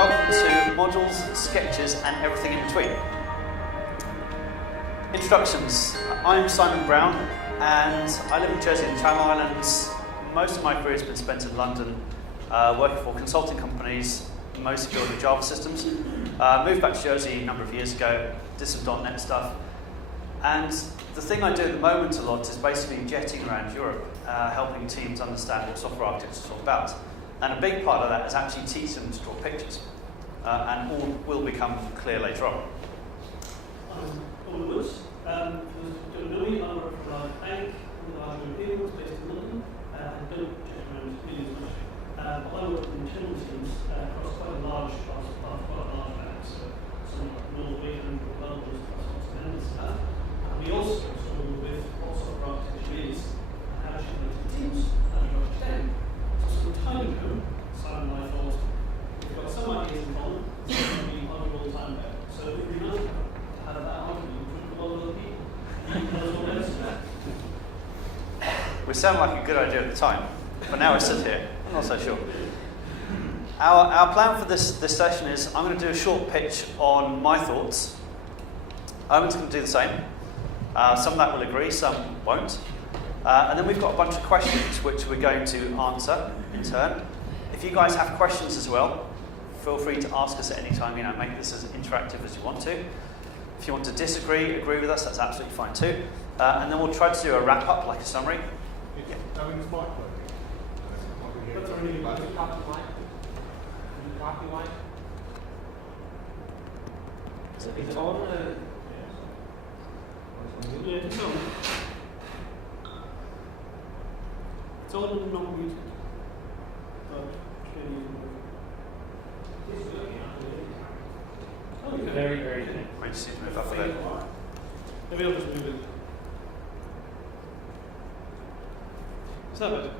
welcome to modules, sketches and everything in between. Introductions. I'm Simon Brown and I live in Jersey and the Channel Islands. Most of my career has been spent in London working for consulting companies, mostly building Java systems. Moved back to Jersey a number of years ago, did some .NET stuff. And the thing I do at the moment a lot is basically jetting around Europe, helping teams understand what software architecture is all about. And a big part of that is actually teach them to draw pictures. And all will become clear later on. I'm Eoin Woods. I work for a bank with a large European based in London. I don't jet around millions much. I work in internal teams across quite a large part of quite a large bank. So some Norway and Belgium and stuff. And we also struggle with what software architecture is and how to implement the teams and how to them. Some time ago, Simon and I thought, we've got some ideas in common, so we're going to be arguing all the time about. So it would be nice to have that argument with a lot of other people. We sound like a good idea at the time, but now we sit here, I'm not so sure. Our plan for this session is I'm going to do a short pitch on my thoughts. Owen's going to do the same. Some of that will agree, some won't. And then we've got a bunch of questions which we're going to answer in turn. If you guys have questions as well, feel free to ask us at any time. Make this as interactive as you want to. If you want to disagree, agree with us, that's absolutely fine too. And then we'll try to do a wrap up, like a summary. It's on. Yeah, it's on. It's on and not muted. Oh, okay. Very, very good. Might just need to move up a bit. Maybe I'll just move it. Is that better?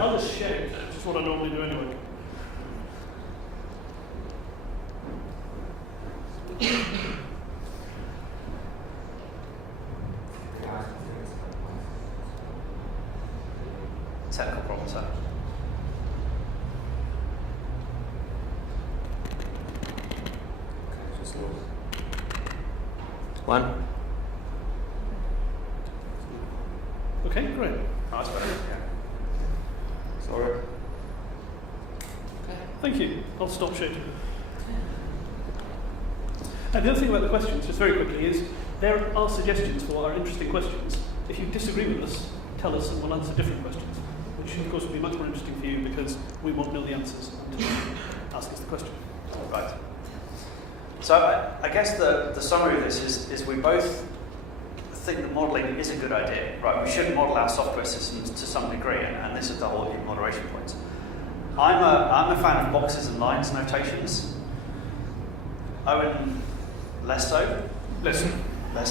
I'll just shout, which is what I normally do anyway. Technical problem, sir. One. Okay, great. Oh, that's better. Yeah. Sorry. Thank you. I'll stop shouting. And the other thing about the questions, just very quickly, is there are suggestions for our interesting questions. If you disagree with us, tell us and we'll answer different questions, which of course will be much more interesting for you because we won't know the answers until you ask us the question. Right. So I guess the summary of this is we both think that modelling is a good idea. Right, we should model our software systems to some degree, and this is the whole moderation point. I'm a fan of boxes and lines notations. Owen, less so. Less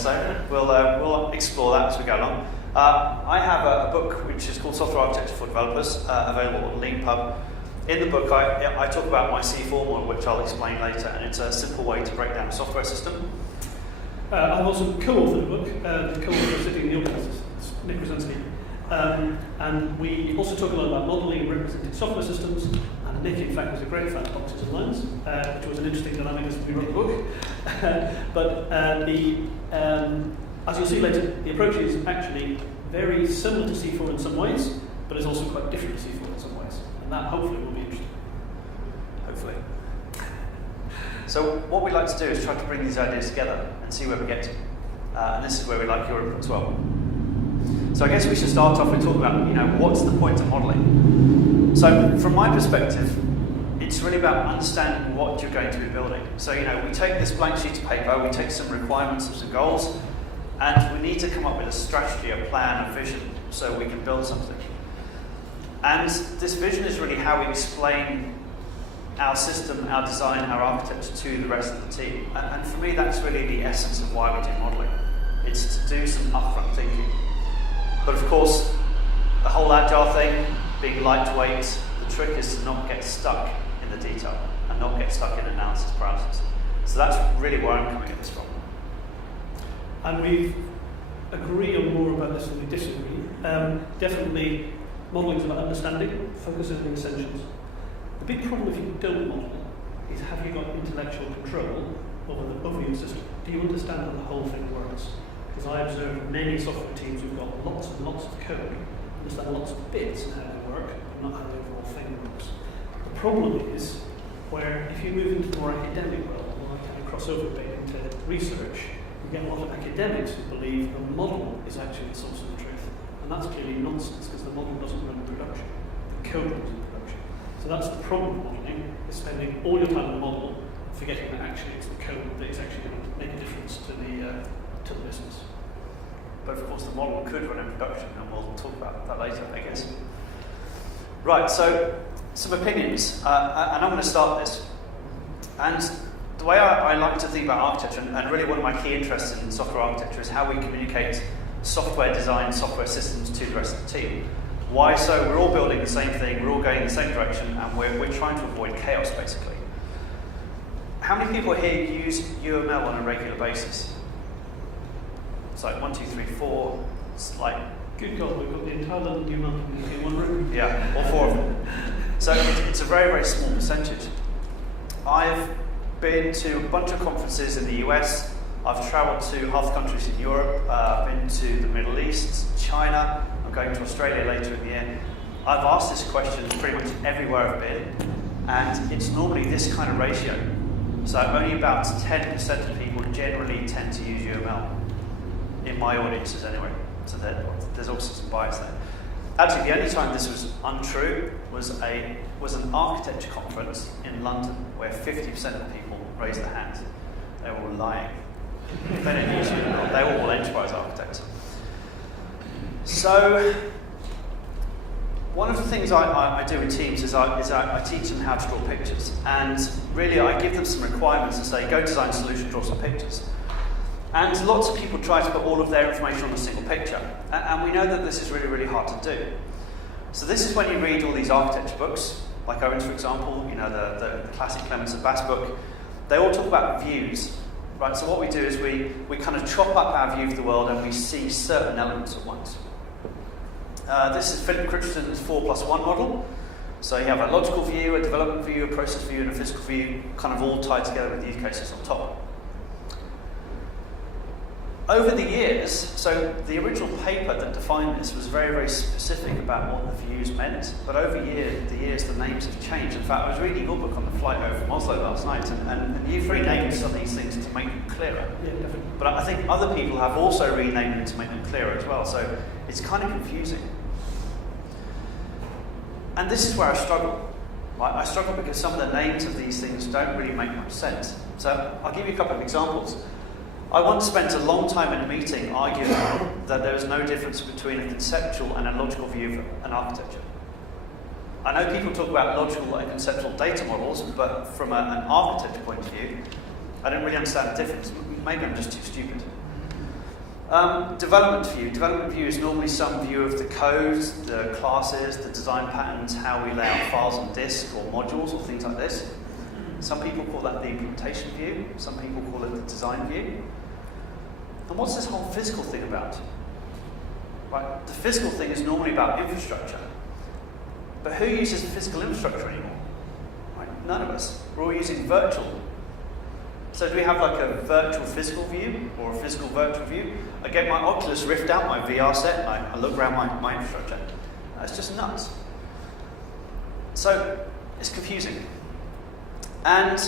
so. We'll explore that as we go along. I have a book which is called Software Architecture for Developers, available on LeanPub. In the book, I talk about my C4 model, which I'll explain later, and it's a simple way to break down a software system. I've also co-authored the book. The co-author sitting in the audience is Nick Krasinski. And we also talk a lot about modelling represented software systems. And Nick, in fact, was a great fan of boxes and lines, which was an interesting dynamic as we wrote the book. But as you'll see later, the approach is actually very similar to C4 in some ways, but is also quite different to C4 in some ways. And that hopefully will be interesting. Hopefully. So what we'd like to do is try to bring these ideas together and see where we get to. And this is where we'd like your input as well. So I guess we should start off with talking about, what's the point of modelling? So from my perspective, it's really about understanding what you're going to be building. So, we take this blank sheet of paper, we take some requirements and some goals, and we need to come up with a strategy, a plan, a vision, so we can build something. And this vision is really how we explain our system, our design, our architecture to the rest of the team. And for me, that's really the essence of why we do modelling. It's to do some upfront thinking. But of course, the whole agile thing, being lightweight, the trick is to not get stuck in the detail and not get stuck in analysis paralysis. So that's really where I'm coming at this from. And we agree on more about this than we disagree. Definitely Modelling is about understanding, focuses on essentials. The big problem if you don't model is, have you got intellectual control over your system? Do you understand how the whole thing works? Because I observe many software teams who've got lots and lots of code, understand lots of bits and how they work, but not how the overall thing works. The problem is where if you move into the more academic world, or kind of cross over a bit into research, you get a lot of academics who believe the model is actually the source of the truth. And that's clearly nonsense, because the model doesn't run in production. The code runs in production. So that's the problem with modelling, is spending all your time on the model, forgetting that actually it's the code that is actually going to make a difference to the business. But of course the model could run in production, and we'll talk about that later, I guess. Right, so some opinions, and I'm going to start this. And the way I like to think about architecture, and really one of my key interests in software architecture, is how we communicate software design, software systems to the rest of the team. Why so? We're all building the same thing, we're all going in the same direction, and we're trying to avoid chaos, basically. How many people here use UML on a regular basis? It's like 1, 2, 3, 4. It's like, good God, we've got the entire London UML community in one room. Yeah, all 4 of them. So it's a very, very small percentage. I've been to a bunch of conferences in the US. I've travelled to half the countries in Europe. I've been to the Middle East, China. I'm going to Australia later in the year. I've asked this question pretty much everywhere I've been, and it's normally this kind of ratio. So only about 10% of people generally tend to use UML, in my audiences anyway. So there's also some bias there. Actually, the only time this was untrue was an architecture conference in London, where 50% of people raised their hands. They were all lying. They didn't use UML. They were all enterprise architects. So one of the things I do with teams is I teach them how to draw pictures. And really I give them some requirements and say, go design a solution, draw some pictures. And lots of people try to put all of their information on a single picture. And we know that this is really, really hard to do. So this is when you read all these architecture books, like Owen's, for example, you know, the classic Clements and Bass book. They all talk about views, right? So what we do is we kind of chop up our view of the world and we see certain elements at once. This is Philip Christensen's 4+1 model. So you have a logical view, a development view, a process view, and a physical view, kind of all tied together with use cases on top. Over the years, so the original paper that defined this was very, very specific about what the views meant, but over the years the names have changed. In fact, I was reading your book on the flight over from Oslo last night, and you've renamed some of these things to make them clearer. Yeah, definitely. But I think other people have also renamed them to make them clearer as well, so it's kind of confusing. And this is where I struggle. I struggle because some of the names of these things don't really make much sense. So I'll give you a couple of examples. I once spent a long time in a meeting arguing that there is no difference between a conceptual and a logical view of an architecture. I know people talk about logical and conceptual data models, but from an architecture point of view, I don't really understand the difference. Maybe I'm just too stupid. Development view. Development view is normally some view of the code, the classes, the design patterns, how we lay out files on disk or modules or things like this. Some people call that the implementation view. Some people call it the design view. And what's this whole physical thing about? Right, the physical thing is normally about infrastructure. But who uses physical infrastructure anymore? Right, none of us. We're all using virtual. So do we have like a virtual physical view or a physical virtual view? I get my Oculus Rift out, my VR set, and I look around my infrastructure. That's just nuts. So it's confusing. And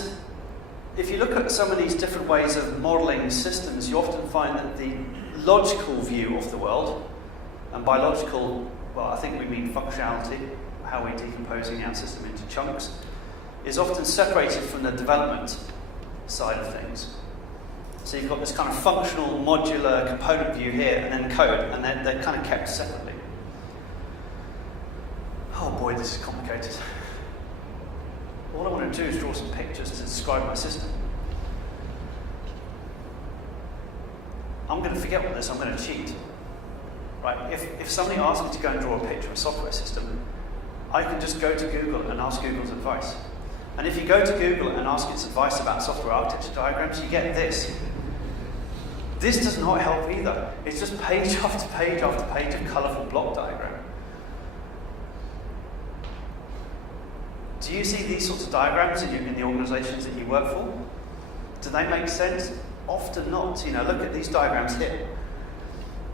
if you look at some of these different ways of modelling systems, you often find that the logical view of the world, and by logical, well, I think we mean functionality, how we're decomposing our system into chunks, is often separated from the development side of things. So you've got this kind of functional, modular component view here, and then code, and they're kind of kept separately. Oh boy, this is complicated. All I want to do is draw some pictures to describe my system. I'm going to forget all this, I'm going to cheat. Right? If somebody asks me to go and draw a picture of a software system, I can just go to Google and ask Google's advice. And if you go to Google and ask its advice about software architecture diagrams, you get this. This does not help either. It's just page after page after page of colourful block diagram. Do you see these sorts of diagrams in the organisations that you work for? Do they make sense? Often not. Look at these diagrams here.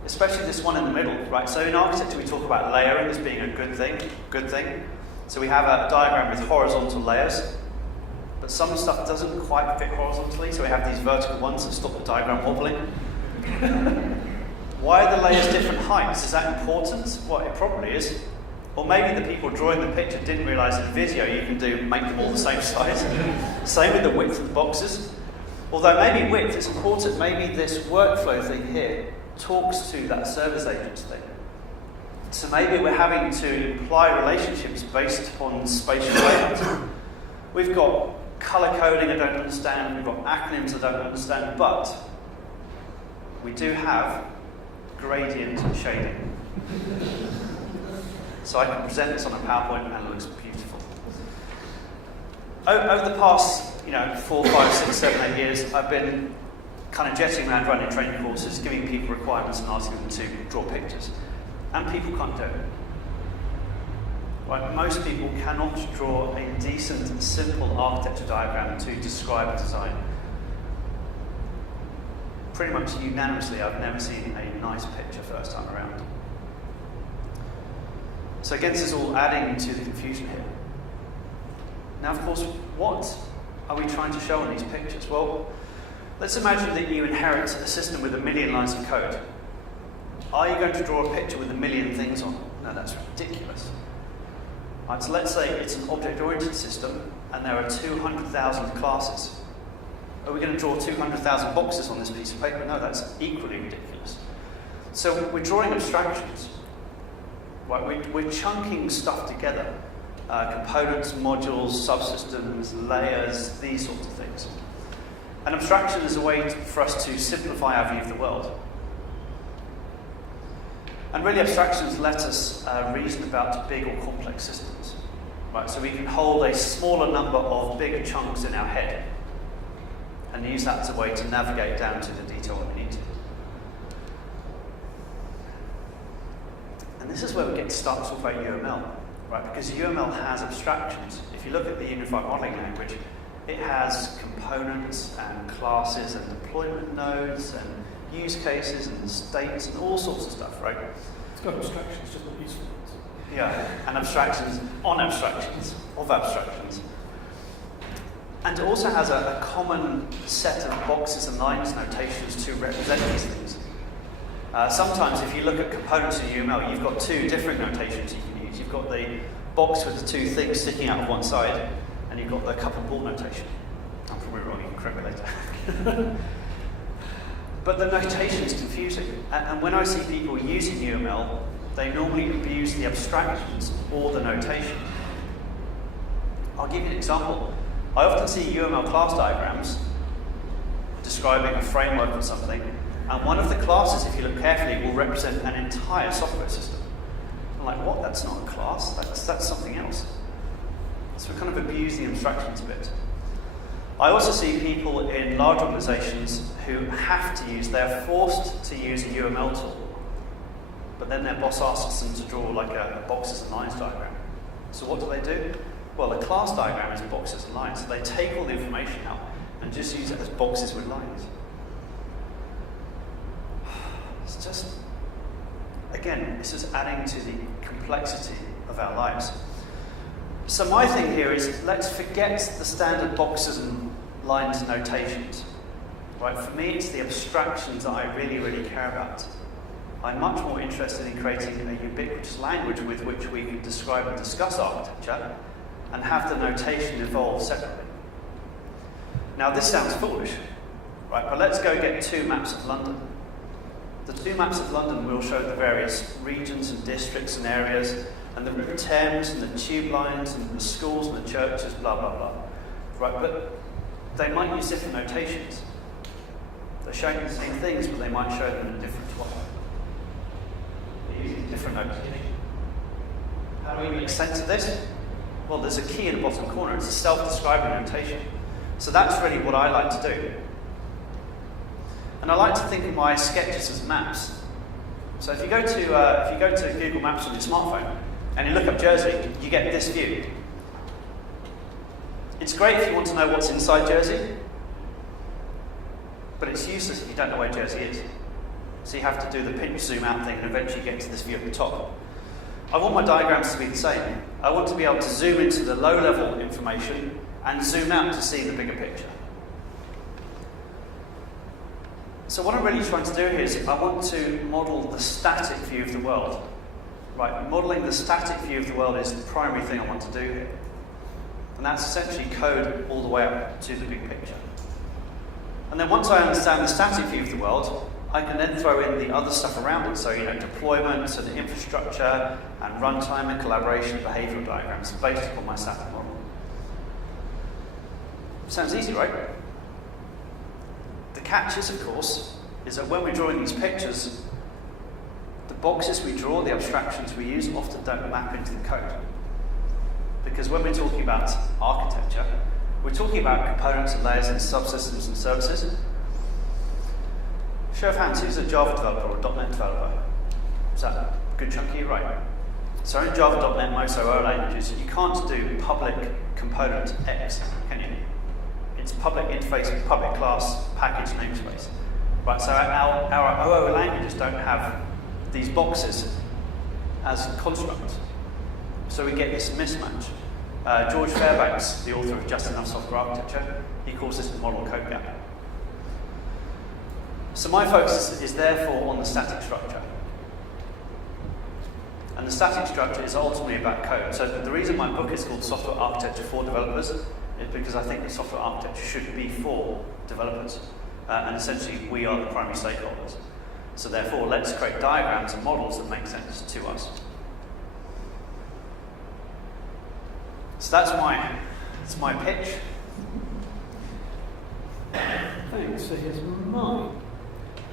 Especially this one in the middle, right? So in architecture we talk about layering as being a good thing. So we have a diagram with horizontal layers, but some stuff doesn't quite fit horizontally, so we have these vertical ones that stop the diagram wobbling. Why are the layers different heights? Is that important? Well, it probably is. Or maybe the people drawing the picture didn't realise in Visio you can make them all the same size. Same with the width of the boxes. Although maybe width is important, maybe this workflow thing here talks to that service agents thing. So maybe we're having to imply relationships based upon spatial layout. We've got colour coding I don't understand, we've got acronyms I don't understand, but we do have gradient shading. So I can present this on a PowerPoint and it looks beautiful. Over the past 4, 5, 6, 7, 8 years, I've been kind of jetting around running training courses, giving people requirements and asking them to draw pictures. And people can't do it. Right? Most people cannot draw a decent, simple architecture diagram to describe a design. Pretty much unanimously, I've never seen a nice picture first time around. So again, this is all adding to the confusion here. Now, of course, what are we trying to show on these pictures? Well, let's imagine that you inherit a system with 1 million lines of code. Are you going to draw a picture with 1 million things on? No, that's ridiculous. Right, so let's say it's an object-oriented system and there are 200,000 classes. Are we going to draw 200,000 boxes on this piece of paper? No, that's equally ridiculous. So we're drawing abstractions. Right, we're chunking stuff together. Components, modules, subsystems, layers, these sorts of things. An abstraction is a way for us to simplify our view of the world. And really, abstractions let us reason about big or complex systems. Right, so we can hold a smaller number of bigger chunks in our head and use that as a way to navigate down to the detail we need to. And this is where we get to start to talk about UML, right? Because UML has abstractions. If you look at the Unified Modeling Language, it has components and classes and deployment nodes and use cases and states and all sorts of stuff, right? It's got abstractions, just not useful. Yeah, and abstractions on abstractions of abstractions. And it also has a common set of boxes and lines notations to represent these things. Sometimes if you look at components in UML, you've got 2 different notations you can use. You've got the box with the 2 things sticking out of one side, and you've got the cup and ball notation. I'm probably wrong, you can correct me later. But the notation is confusing. And when I see people using UML, they normally abuse the abstractions or the notation. I'll give you an example. I often see UML class diagrams describing a framework or something, and one of the classes, if you look carefully, will represent an entire software system. I'm like, what? That's not a class, that's something else. So we're kind of abusing abstractions a bit. I also see people in large organizations who they're forced to use a UML tool, but then their boss asks them to draw like a boxes and lines diagram. So what do? Well, a class diagram is boxes and lines, so they take all the information out and just use it as boxes with lines. It's just, again, this is adding to the complexity of our lives. So my thing here is, let's forget the standard boxes and lines notations. Right? For me, it's the abstractions that I really, really care about. I'm much more interested in creating a ubiquitous language with which we can describe and discuss architecture and have the notation evolve separately. Now, this sounds foolish, right? But let's go get 2 maps of London. The 2 maps of London will show the various regions and districts and areas, and the River Thames and the tube lines and the schools and the churches, blah, blah, blah. Right, but they might use different notations. They're showing the same things, but they might show them in a different way. They're using different notation. How do we make sense of this? Well, there's a key in the bottom corner. It's a self-describing notation. So that's really what I like to do. And I like to think of my sketches as maps. So if you go to Google Maps on your smartphone and you look up Jersey, you get this view. It's great if you want to know what's inside Jersey, but it's useless if you don't know where Jersey is. So you have to do the pinch zoom out thing and eventually get to this view at the top. I want my diagrams to be the same. I want to be able to zoom into the low level information and zoom out to see the bigger picture. So what I'm really trying to do here is I want to model the static view of the world. Right, modelling the static view of the world is the primary thing I want to do here. And that's essentially code all the way up to the big picture. And then once I understand the static view of the world, I can then throw in the other stuff around it. So, deployment and infrastructure and runtime and collaboration behavioural diagrams based upon my static model. Sounds easy, right? The catch is, of course, is that when we're drawing these pictures, the boxes we draw, the abstractions we use, often don't map into the code. Because when we're talking about architecture, we're talking about components and layers and subsystems and services. Show of hands, who's a Java developer or a .NET developer? Is that a good chunk of you? Right. So in Java, .NET, most OO languages, you can't do public component X, can you? It's public interface, public class, package namespace. Right, so our OO languages don't have these boxes as constructs. So we get this mismatch. George Fairbanks, the author of Just Enough Software Architecture, he calls this the model code gap. So my focus is therefore on the static structure. And the static structure is ultimately about code. So the reason my book is called Software Architecture for Developers is because I think that software architecture should be for developers. And essentially, we are the primary stakeholders. So therefore, let's create diagrams and models that make sense to us. So that's my pitch. Thanks. So here's mine,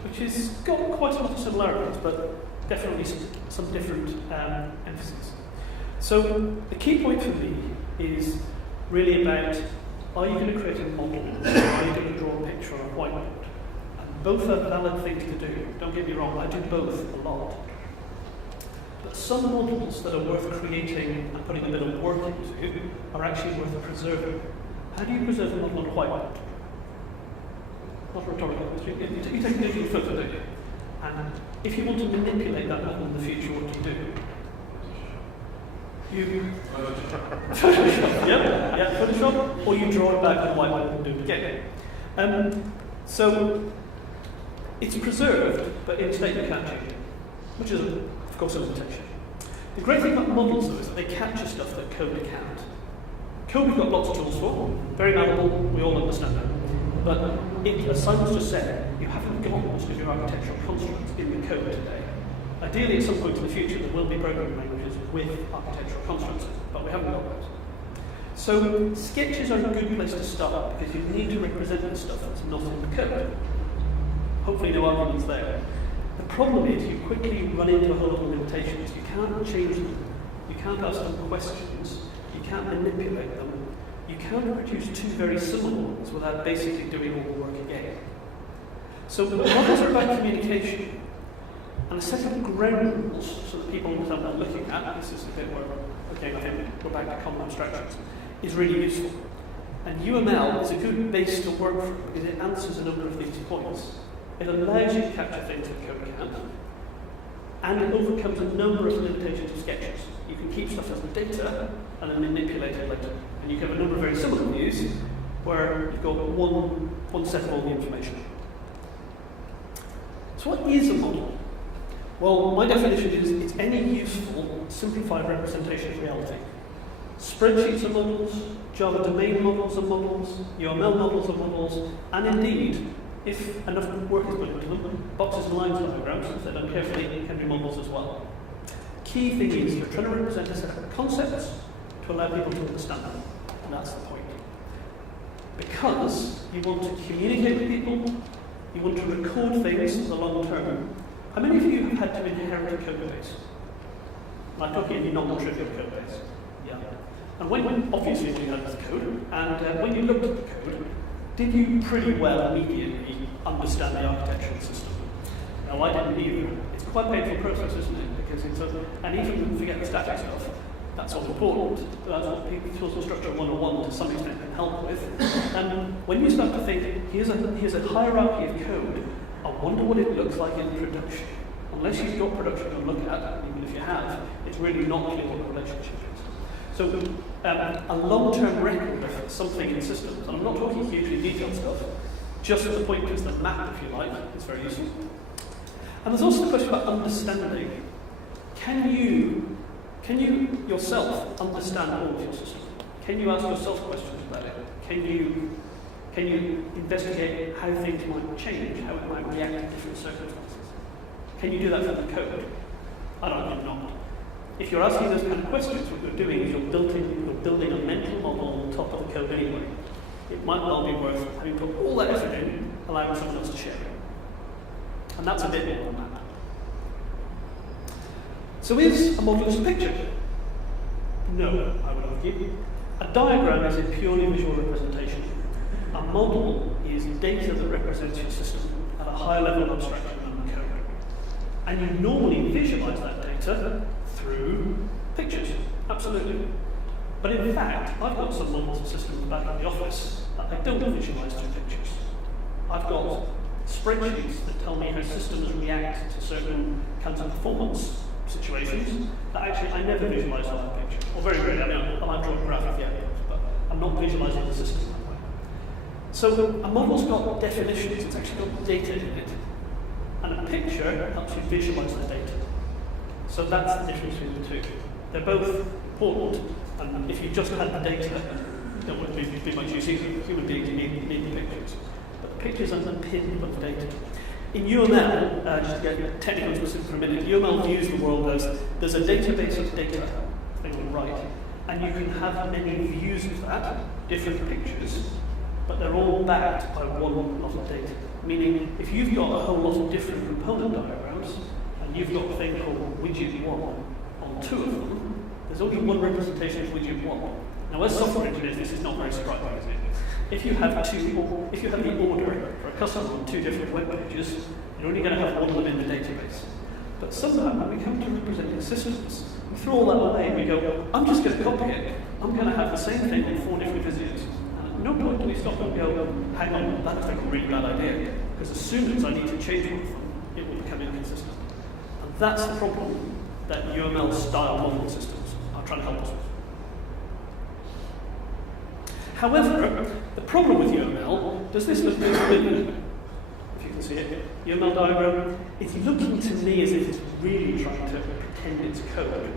which has got quite a lot of similarities, but definitely some different emphasis. So the key point for me is really about, are you going to create a model, or are you going to draw a picture on a whiteboard? And both are valid things to do. Don't get me wrong, I do both a lot. But some models that are worth creating and putting a bit of work into are actually worth preserving. How do you preserve a model on a whiteboard? Not rhetorical. You take a digital photo, don't you? And if you want to manipulate that model in the future, what do? You Photoshop, yeah, Photoshop, or you draw it back on whiteboard and do it again. So it's preserved, but in state you can't change it, which is, of course, a limitation. The great thing about models, though, is that they capture stuff that code can't. Code we've got lots of tools for, very malleable, we all understand that. But as Simon's just said, you haven't got most of your architectural constructs in the code today. Ideally, at some point in the future, there will be programming languages with architectural constructs, but we haven't got those. So sketches are a good place to start, because you need to represent the stuff that's not in the code. Hopefully no arguments there. The problem is you quickly run into a whole lot of limitations. You can't change them. You can't ask them questions. You can't manipulate them. You can't produce two very similar ones without basically doing all the work again. So models are about communication. And a set of ground rules, so that people understand what they're looking at, this is the bit where we're back to common abstractions, is really useful. And UML is a good base to work from because it answers a number of these points. It allows you to capture things that code can't, and it overcomes a number of limitations of sketches. You can keep stuff as data and then manipulate it later. And you can have a number of very similar views where you've got one set of all the information. So what is a model? Well, my definition is it's any useful, simplified representation of reality. Spreadsheets are models, Java domain models are models, UML models are models, and indeed, if enough work is put into them, boxes and lines diagrams, if they're done carefully, can be models as well. Key thing is you're trying to represent a set of concepts to allow people to understand them, and that's the point. Because you want to communicate with people, you want to record things for the long term. How many of you have had to inherit a code base? I'm talking any non-trivial code base. Yeah. And obviously you had the code, and when you looked at the code, did you pretty well immediately understand the architectural system? No, I didn't either. It's quite a painful process, isn't it? Because and even forget the static stuff. That's all important. That's what people structure 101 to some extent can help with. And when you start to think, here's a hierarchy of code, I wonder what it looks like in production. Unless you've got production to look at, and even if you have, it's really not clear what the relationship is. So a long-term record of something in systems, and I'm not talking hugely detailed stuff, just the pointers, the map, if you like, is very useful. And there's also the question about understanding. Can you yourself understand all of your system? Can you ask yourself questions about it? Can you investigate how things might change, how it might react to different circumstances? Can you do that from the code? I don't know, not. If you're asking those kind of questions, what you're doing is you're building a mental model on top of the code anyway. It might well be worth having put all that effort in, allowing someone else to share it. And that's a bit more on that. So is a model just a picture? No, I would argue. A diagram is a purely visual representation. A model is data that represents your system at a higher level of abstraction than the code. And you normally visualize that data through pictures, absolutely. But in fact, I've got some models of systems back in the office that I don't visualize through pictures. I've got spreadsheets that tell me how systems react to certain kinds of performance situations that actually I never visualize on that picture. Or very rarely, I might draw a graph of the output, but I'm not visualizing the system that way. So a model's got definitions, it's actually got data in it. And a picture helps you visualize the data. So that's the difference between the two. They're both important, and if you just had the data, there wouldn't be much use either. Human beings need the pictures. But the pictures underpin both data. In UML, just to get technical specific for a minute, UML views the world as there's a database of data, thing on the right, and you can have many views of that, different pictures, but they're all backed by one lot of data. Meaning, if you've got a whole lot of different component diagrams, and you've got a thing called widget 1 on 2 of them, there's only one representation of widget 1. Now, as software engineers, this is not very surprising, is it? If you have the order for a customer on 2 different web pages, you're only going to have one of them in the database. But somehow, when we come to representing systems, we throw all that away and we go, I'm just going to copy it. I'm going to have the same thing on 4 different visitors. And at no point do we stop and go, hang on, that looks like a really bad idea. Because as soon as I need to change one of them, it will become inconsistent. And that's the problem that UML-style modeling systems are trying to help us with. However, the problem with UML, does this look like a if you can see it, UML diagram, it's looking to me as if it's really trying to pretend it's code.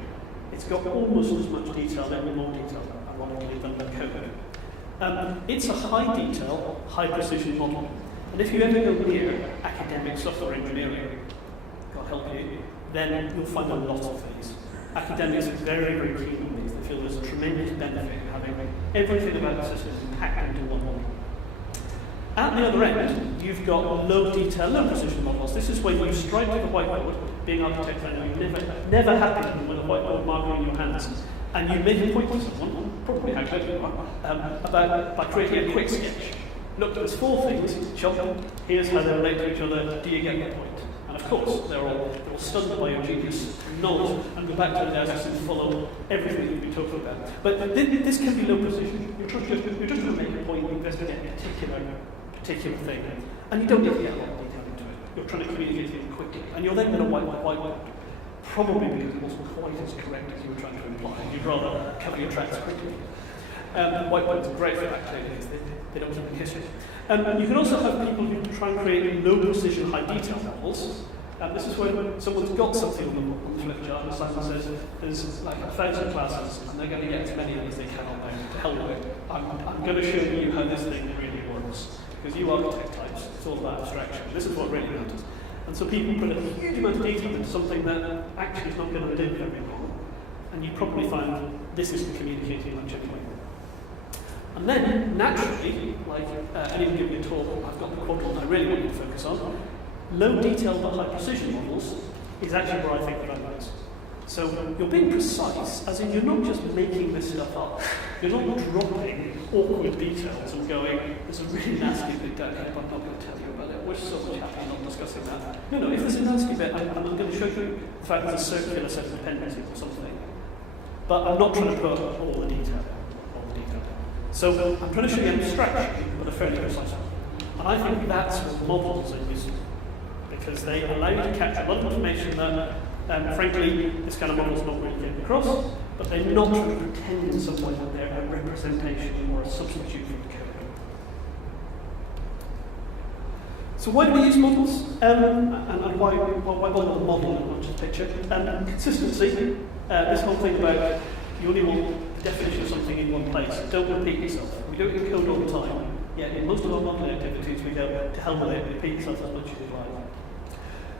It's got almost as much detail, maybe more detail, ironically, than the code. It's a high detail, high precision model. And if you ever go near academic software engineering, God help you, then you'll find a lot of these. Academics are very, very keen on these. They feel there's a tremendous benefit in having everything about the system packed into one model. At the other end, you've got low detail, low precision models. This is when you strike with a whiteboard, being architect, and you've never happened with a whiteboard marker in your hands, and you make a point to someone, probably how good you are, by creating a quick sketch. Look, there's 4 things, chop, here's how they relate to each other, do you get the point? And of course, they're all stunned by your genius, nod, and go back to the desk and follow everything you've been talking about. But this can be low precision. You're just going to make a point, investigate a particular thing, and you don't get a lot of detail into it. You're trying to communicate it quickly, and you're then going to whiteboard, probably because it wasn't quite as correct as you were trying to imply. You'd rather cover your tracks quickly. Whiteboards are great for that, because they don't keep history. And you can also have people who try and create low precision, high detail models. This is when someone's got something on the flip chart, and Simon says there's like 1,000 classes, and they're going to get as many of as they can on there to help with it. I'm going to show you how this thing really works. Because you architect types, it's all about abstraction. This is what really matters. And so people put a huge amount of detail into something that actually is not going to do very well. And you probably find this isn't communicating much anyway. And then, naturally, like anyone giving a talk, I've got the quadrant I really want you to focus on. Low detail but high precision models is actually where I think the value is. So you're being precise, as in you're not just making this stuff up. You're not dropping awkward details and going, there's a really nasty bit down here, but I'm not going to tell you about it. We're so much happy not discussing that. No, if there's a nasty bit, I'm going to show you the fact there's a circular set of dependencies or something. but I'm not trying to put all the detail. So I'm trying to show you abstraction, but a fairly precise one. And I think that's what models are useful, because they allow you to capture a lot of information that, frankly, this kind of model is not really getting across, but they're not trying to pretend in some way that they're a representation or a substitute for the code. So why do we use models? And why bother with a model and not just a picture? Consistency. This whole thing about you only want the definition of something in one place. Don't repeat yourself. We do it in code all the time. Yeah, in most of our modeling activities, we go to hell with it, repeat yourself as much as you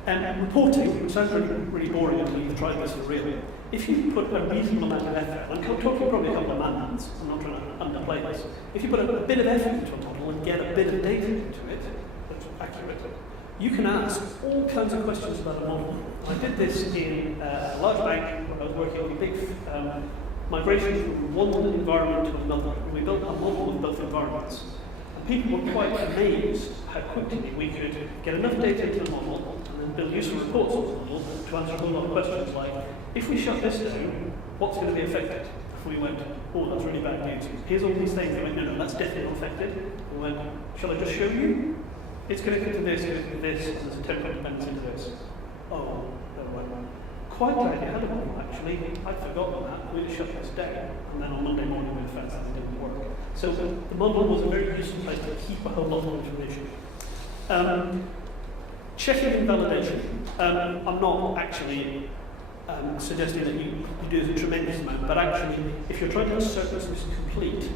like. Reporting, which sounds really boring until you've tried this for real. If you put a reasonable amount of effort, I'm talking probably a couple of man-months, I'm not trying to underplay this. If you put a bit of effort into a model and get a bit of data into it, that's accurate, you can ask all kinds of questions about a model. I did this in a large bank where I was working on a big migration from one environment to another. We built a model of both environments. And people were quite amazed how quickly we could get enough data into the model and then build useful reports on the model to answer a whole lot of questions like, if we shut this down, what's going to be affected? If we went, oh, that's really bad news. Here's all these things. They went, no, that's definitely not affected. We went, shall I just show you? It's connected to this, and there's a template dependency to this. Oh, no, right. Quite glad you had a model, actually. I'd forgotten that. We'd shut this down, and then on Monday morning we found that it didn't work. So the model was a very useful place to keep a whole lot of information. Checking and validation. I'm not actually suggesting that you do a tremendous amount, but actually, if you're trying to assert this is complete,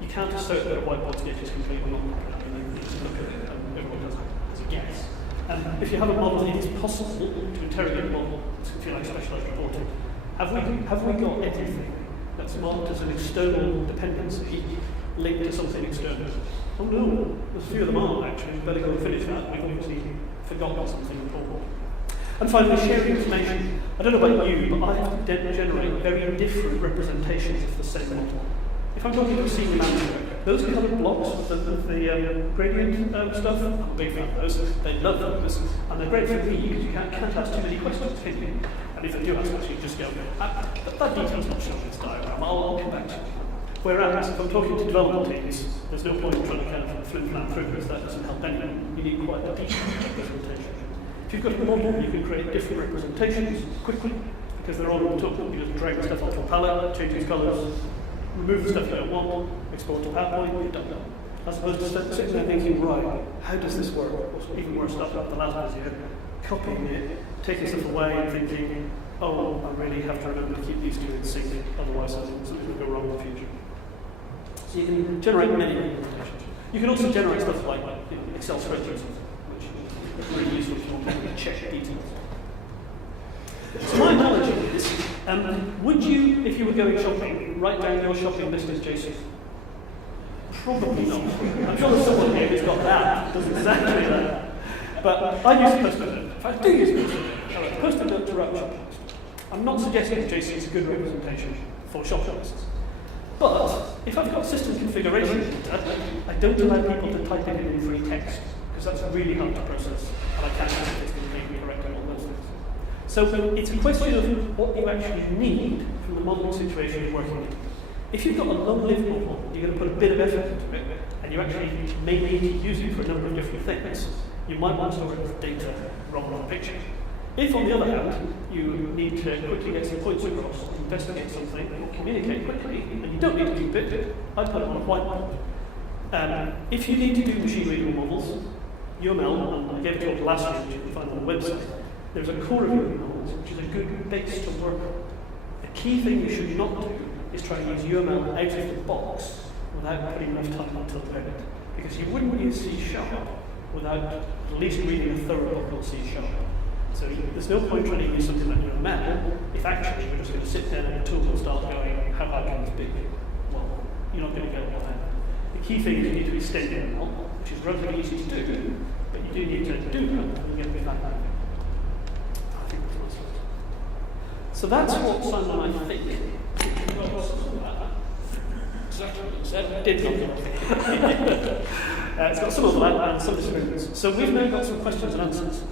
you can't assert that a whiteboard sketch is complete or not. Everyone does that as a guess. If you have a model, it is possible to interrogate a model, if you like specialized reporting. Have we got anything that's marked as an external dependency linked to something external? Oh no, there's a few of them aren't actually. We better go and finish that. We've obviously forgotten something important. And finally, sharing information. I don't know about you, but I have to generate very different representations of the same model. If I'm talking to a senior manager, those coloured blocks of the gradient stuff, I'm a big fan of those. They love those, and they're great for me because you can't ask too many questions, can you? And if you do ask questions, you just go, that detail's not shown in this diagram, I'll come back to you. Whereas, if I'm talking to development teams, there's no point in trying to kind of flim-flam through because that doesn't help anyone. You need quite a detailed representation. If you've got a model, you can create different representations quickly because they're all on the top. You just drag the stuff onto a palette, change its colours, remove the stuff you don't want, export to PowerPoint, you're done. As opposed to sitting there thinking, right, how does this work? Or even worse stuff like the last year, copying it, taking stuff away and thinking, oh, I really have to remember to keep these two in sync, otherwise something will go wrong in the future. So you can generate many representations. You can also generate stuff like Excel spreadsheets, which is really useful if you want to check details. So my analogy is, would you, if you were going shopping, write down your shopping list as JSON? Probably not. I'm sure there's someone here who's got that, does exactly that. But I use Post-it note. If I do use Post-it note, Post-it note to write shopping list. I'm not suggesting that JSON is a good representation for shopping lists. But if I've got system configuration data, I don't allow people to type it in free text, because that's really hard to process, and I can't if it's going to be correct and all those things. So it's a question of what you actually need from the modeling situation you're working in. If you've got a long-lived model, you're going to put a bit of effort into it, and you actually may need to use it for a number of different things. You might want to store it as data rather than a picture. If, on the other hand, you need to quickly get some points across, investigate something, or communicate quickly, and you don't need to keep it, I'd put it on a whiteboard. If you need to do machine-readable models, UML, and I gave a talk last year, which you can find on the website, there's a core of UML models, which is a good base to work on. The key thing you should not do is try to use UML out of the box without putting enough time until the end. Because you wouldn't use C# without at least reading a thorough book on C#. So there's no point trying to use something like UML if actually you're just going to sit down in a tool and start going, how hard can this be? Well, you're not going to get all that. The key thing is you need to extend UML, which is relatively easy to do, but you do need to do that and get a bit back. So that's what Simon, I think, exactly what it said. Did it's got some overlap and some disagreements. So we've now got some questions and answers,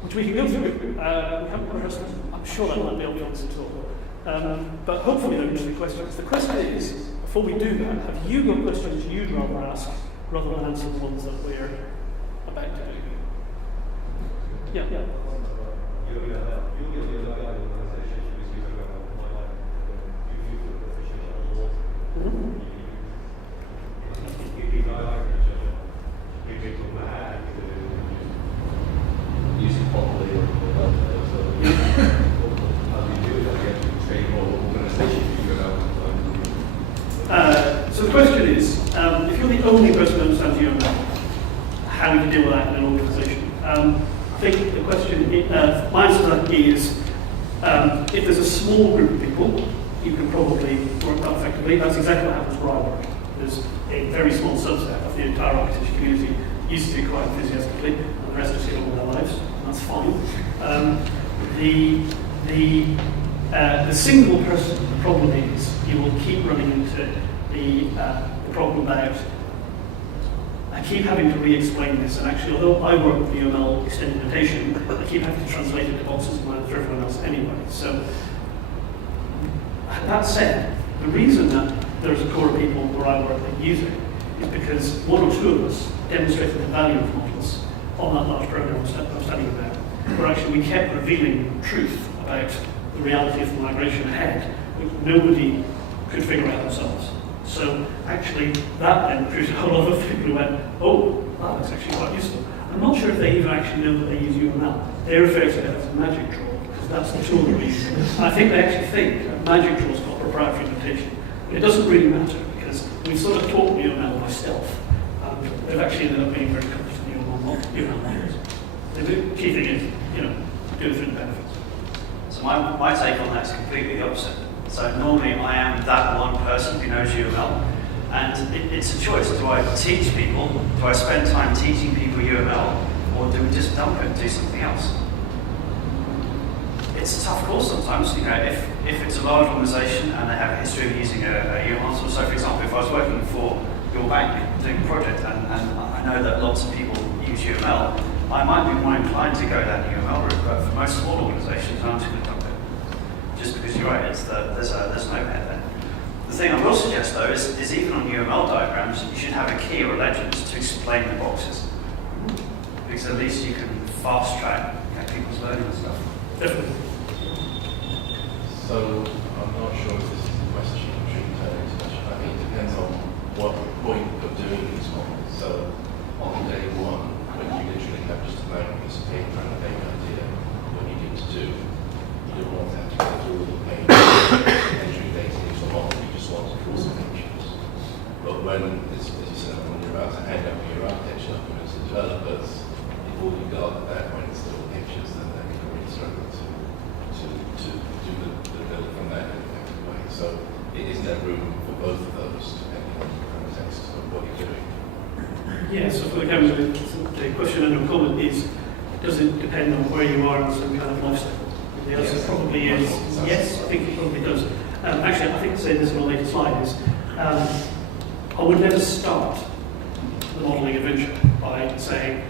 which we can go through. We haven't rehearsed them. I'm sure that might be obvious at all. But hopefully there will be questions. The question is, before we do that, have you got questions you'd rather ask rather than answer the ones that we're about to do? Yeah. So the question is, if you're the only person who understands UML, how would you deal with that in an organisation? I think the question, my answer to that is, if there's a small group of people, you can probably work that effectively. That's exactly what happens where I work. There's a very small subset of the entire architecture community used to be quite enthusiastically, and the rest just get on with their lives. That's fine. The single person, the problem is you will keep running into the problem about I keep having to re-explain this, and actually, although I work with the UML extended notation, I keep having to translate it to boxes for everyone else anyway. So, that said, the reason that there's a core of people where I work that use it is because one or two of us demonstrated the value of models on that large program I'm studying about, where actually we kept revealing truth about the reality of the migration ahead, which nobody could figure out themselves. So actually, that then recruited a whole lot of people who went, oh, that's actually quite useful. I'm not sure if they even actually know that they use UML. They refer to it as a magic draw, because that's the tool they're using. And I think they actually think that magic draw's got proprietary notation. But it doesn't really matter, because we've sort of taught UML by stealth. And they've actually ended up being very competent UML models. The key thing is, do it through the benefits. So my take on that is completely the opposite. So normally I am that one person who knows UML, and it's a choice. Do I teach people? Do I spend time teaching people UML, or do we just dump it and do something else? It's a tough call sometimes. If it's a large organisation and they have a history of using a UML tool. So for example, if I was working for your bank doing a project and I know that lots of people use UML, I might be more inclined to go down the UML route, but for most small organisations, I'm just going to dump it. Just because you're right, there's an overhead there. The thing I will suggest though is even on UML diagrams, you should have a key or a legend to explain the boxes. Because at least you can fast track people's learning and stuff. Definitely. So I'm not sure if this is the question, I shouldn't tell you too much. I think it depends on what the point of doing these models. So on day one, when you literally have just a blank piece of paper and a vague idea of what you need to do, you don't want to have to go through all the paper entering data into a model, you just want to draw some pictures. But when, as you said, when you're about to hand out your architecture documents to developers, if all you've got at that point is little pictures, then they can really struggle to do the build from that in an effective way. So is there room for both of those depending on the context of what you're doing? Yeah, so for the camera, the question under comment is, does it depend on where you are in some kind of life cycle? The answer probably is yes, I think it probably does. Actually, I think to say this on a later slide is, I would never start the modelling adventure by saying,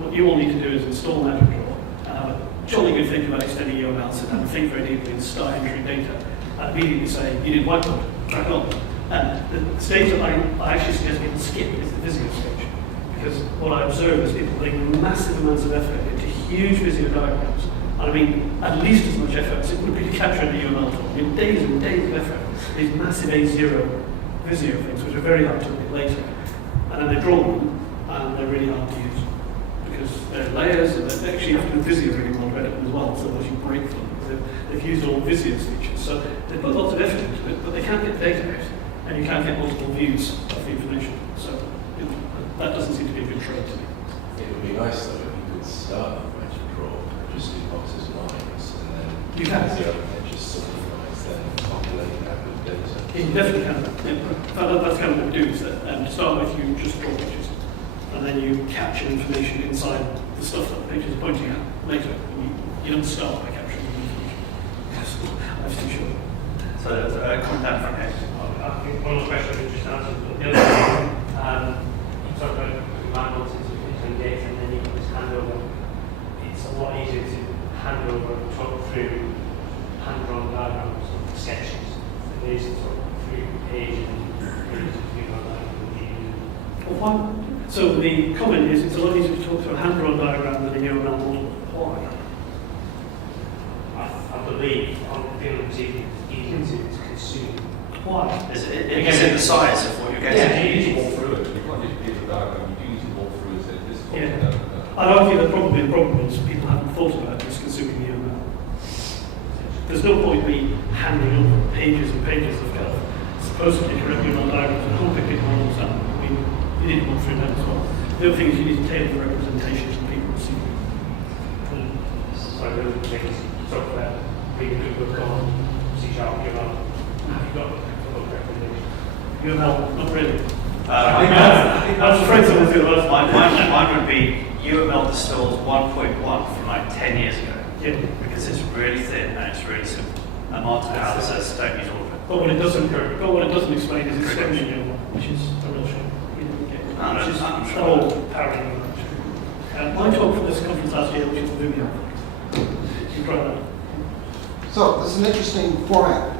what you all need to do is install Magic Draw and have a jolly good think about extending UML, sit down and think very deeply and start entering data. And immediately say, you need whiteboard, crack on. The stage that I actually suggest people skip is the Visio stage. Because what I observe is people putting massive amounts of effort into huge Visio diagrams. And I mean, at least as much effort as it would be to capture the UML tool. I mean, days and days of effort. These massive A0 Visio things, which are very hard to look at later. And then they draw them, and they're really hard to use. Because they're layers, and they actually have to do Visio really well to edit them as well, so otherwise you break them. They've used all Visio's features. So they put lots of effort into it, but they can't get the data out. And you can't get multiple views of the information. So that doesn't seem to be a good trade to me. It would be nice though if you could start with Magic Draw and just do boxes and lines, and then you can. the other thing just simplifies, then populate that with data. You definitely can. That's kind of what we do, is that to start with you just draw pictures. And then you capture information inside the stuff that the picture is pointing at later. You don't start by capturing the information. That's too short. So come down from here. I think one of the questions we just answered, but the other one, you talk about manuals into data and then you can just hand over. It's a lot easier to hand over, talk through hand-drawn diagrams sections. So there's sort of 3-page and So the comment is it's a lot easier to talk through a hand-drawn diagram than a UML model. Why? I believe on feeling it's easier to consume. Why? Is it the size of what you're getting? Yeah, you need to walk through it. You can't just give a diagram. You do need to walk through it. This is Yeah. I'd argue that probably the problem is people haven't thought about just consuming the UML. There's no point me handing over pages and pages of kind of supposedly correct UML diagrams and hoping people will understand. I mean, you need to walk through that as well. The other thing is you need to tailor the representations and people see. So I don't think it's sort of that really good book on C# UML. Have you got a book recommendation? UML, not really. I was afraid someone would do that. Mine would be UML distilled 1.1 from like 10 years ago. Yeah. Because it's really thin and it's really simple. And Martin Allen says don't use all of it. But what it doesn't explain is extension UML, which is a real shame. You didn't get it. No, Which is I'm the sure. whole paradigm. My talk for this conference last year, which is the Vimeo. You try that. So this is an interesting format.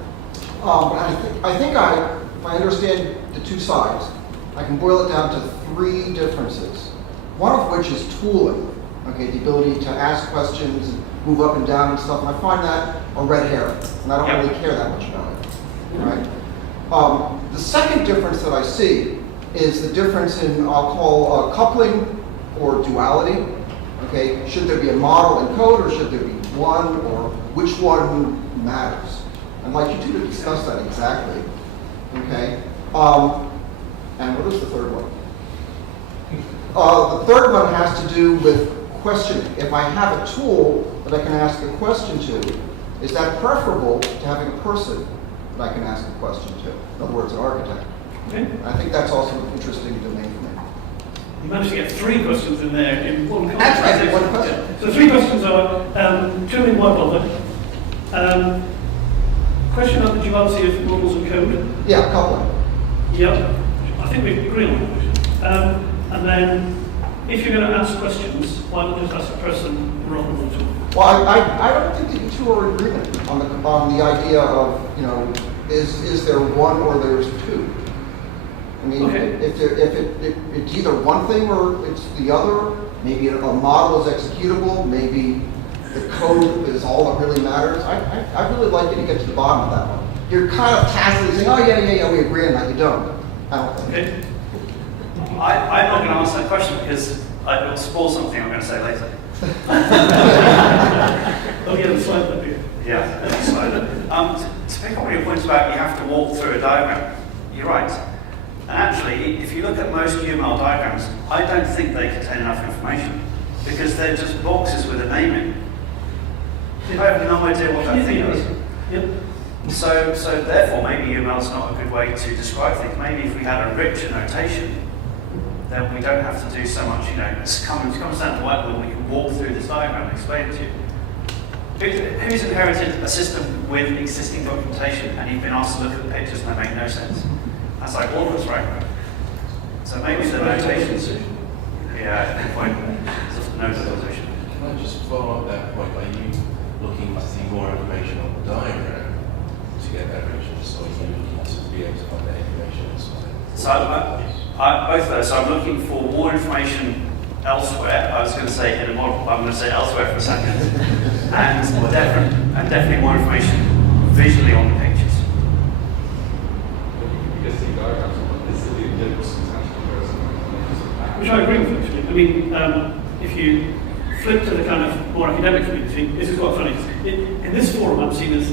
I think if I understand the two sides, I can boil it down to 3 differences. One of which is tooling. Okay, the ability to ask questions and move up and down and stuff. And I find that a red herring, and I don't really care that much about it. Right? The second difference that I see is the difference in I'll call coupling or duality. Okay, should there be a model and code, or should there be one, or which one matters? I'd like you two to discuss that exactly. Okay, and what is the third one? The third one has to do with questioning. If I have a tool that I can ask a question to, is that preferable to having a person that I can ask a question to? In other words, an architect. Okay. I think that's also an interesting domain for me. You managed to get 3 questions in there in one conversation. That's right, one question. Yeah. So 3 questions are, tooling, why bother? Question about the duality of models and code. Yeah, coupling. Yep. I think we agree on that question. And then, if you're going to ask questions, why not just ask a person rather than a tool? Well, I don't think that you two are in agreement on the idea of, you know, is there one or there's 2? I mean, Okay. if it's either one thing or it's the other, maybe a model is executable, maybe the code is all that really matters. I really like you to get to the bottom of that one. You're kind of tacitly saying, oh yeah, we agree on that. You don't. I don't think. Okay. I'm not going to answer that question because it will spoil something I'm going to say later. Oh yeah, the slide up here. Yeah, that's slide. To pick up on your point about you have to walk through a diagram, you're right. And actually, if you look at most UML diagrams, I don't think they contain enough information because they're just boxes with a name in. I have no idea what that thing is. Yep. So therefore, maybe UML is not a good way to describe things. Maybe if we had a richer notation, then we don't have to do so much, you know, come down to whiteboard and we can walk through this diagram and explain it to you. Who's inherited a system with existing documentation and you've been asked to look at the pictures and they make no sense? That's like all of us, right? So maybe the notations. Yeah, good point. It's just no notation. Can I just follow up that point? Are you looking to see more information on the diagram to get that richness, or are you looking to be able to find that information elsewhere? So both of those. So I'm looking for more information elsewhere. I was going to say in a model. I'm going to say elsewhere for a second, and definitely more information visually on the pictures. Which I agree with actually. I mean, if you flip to the kind of more academic community, this is quite funny. In this forum, I'm seen as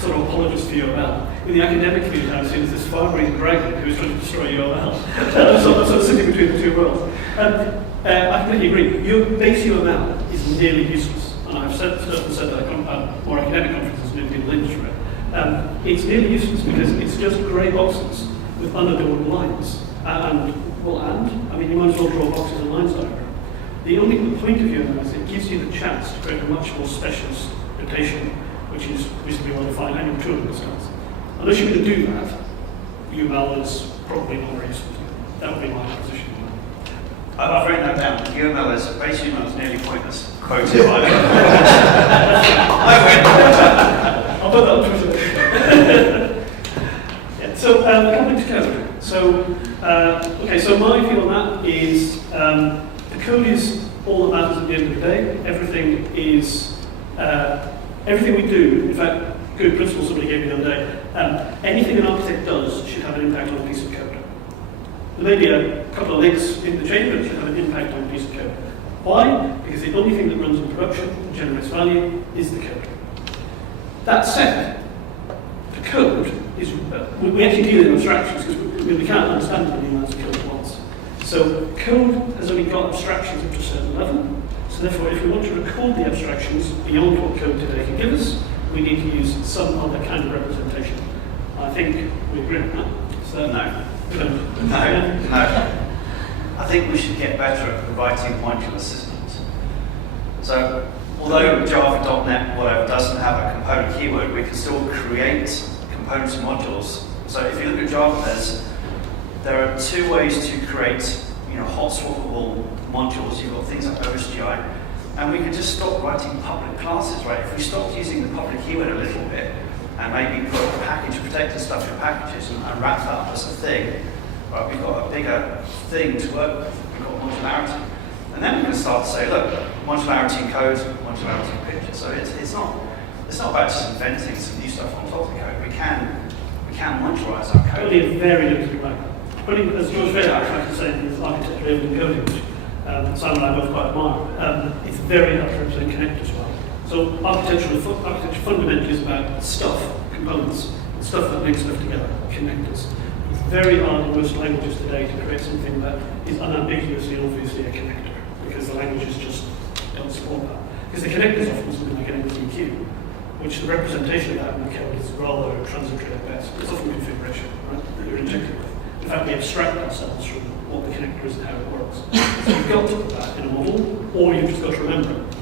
sort of apologist for UML. In the academic community, I'm seen as this far-brained dragon who's trying to destroy UML. So I'm sort of sitting between the two worlds. I completely agree. Your base UML is nearly useless, and I've said that at more academic conferences and in the industry. It's nearly useless because it's just grey boxes with unadorned lines. I mean, you might as well draw boxes and lines diagram. The point of UML is it gives you the chance to create a much more specialist notation, which is reasonably well defined and mature in this sense. Unless you're going to do that, UML is probably not very useful to you. That would be my position. I've written that down. UML is base UML is nearly pointless. Quoted by I'll put that on Twitter. So, okay, so my view on that is the code is all that matters at the end of the day. Everything is, everything we do, in fact, good principle somebody gave me the other day, anything an architect does should have an impact on a piece of code. There may be a couple of links in the chain, but it should have an impact on a piece of code. Why? Because the only thing that runs in production and generates value is the code. That said, the code is, we actually deal in abstractions because we can't understand many amounts of code at once. So code has only got abstractions up to a certain level. So therefore, if we want to record the abstractions beyond what code today can give us, we need to use some other kind of representation. I think we agree on that. So, No. No. I think we should get better at writing modular systems. So, although Java, .NET, whatever, doesn't have a component keyword, we can still create components and modules. So if you look at Java, there are two ways to create, hot swappable modules. You've got things like OSGI, and we can just stop writing public classes, right? If we stopped using the public keyword a little bit, and maybe put package protected stuff in packages and wrap that up as a thing, right, we've got a bigger thing to work with. We've got modularity. And then we can start to say, look, modularity in code, modularity in picture. So it's not about just inventing some new stuff on top of the code. We can modularize our code. Only a very limited way. Putting, as George Vedder tried to say in his architecture evident coding, which Simon and I both quite admire, it's very hard to represent connectors well. So architecture fundamentally is about stuff, components, stuff that links stuff together, connectors. It's very hard in most languages today to create something that is unambiguously and obviously a connector, because the languages just don't support that. Because the connector is often something like an MQQ, which the representation of that in the code is rather transitory at best. It's often configuration, right, that you're injecting with. In fact, we abstract ourselves from what the connector is and how it works. So you've got to put that in a model, or you've just got to remember it.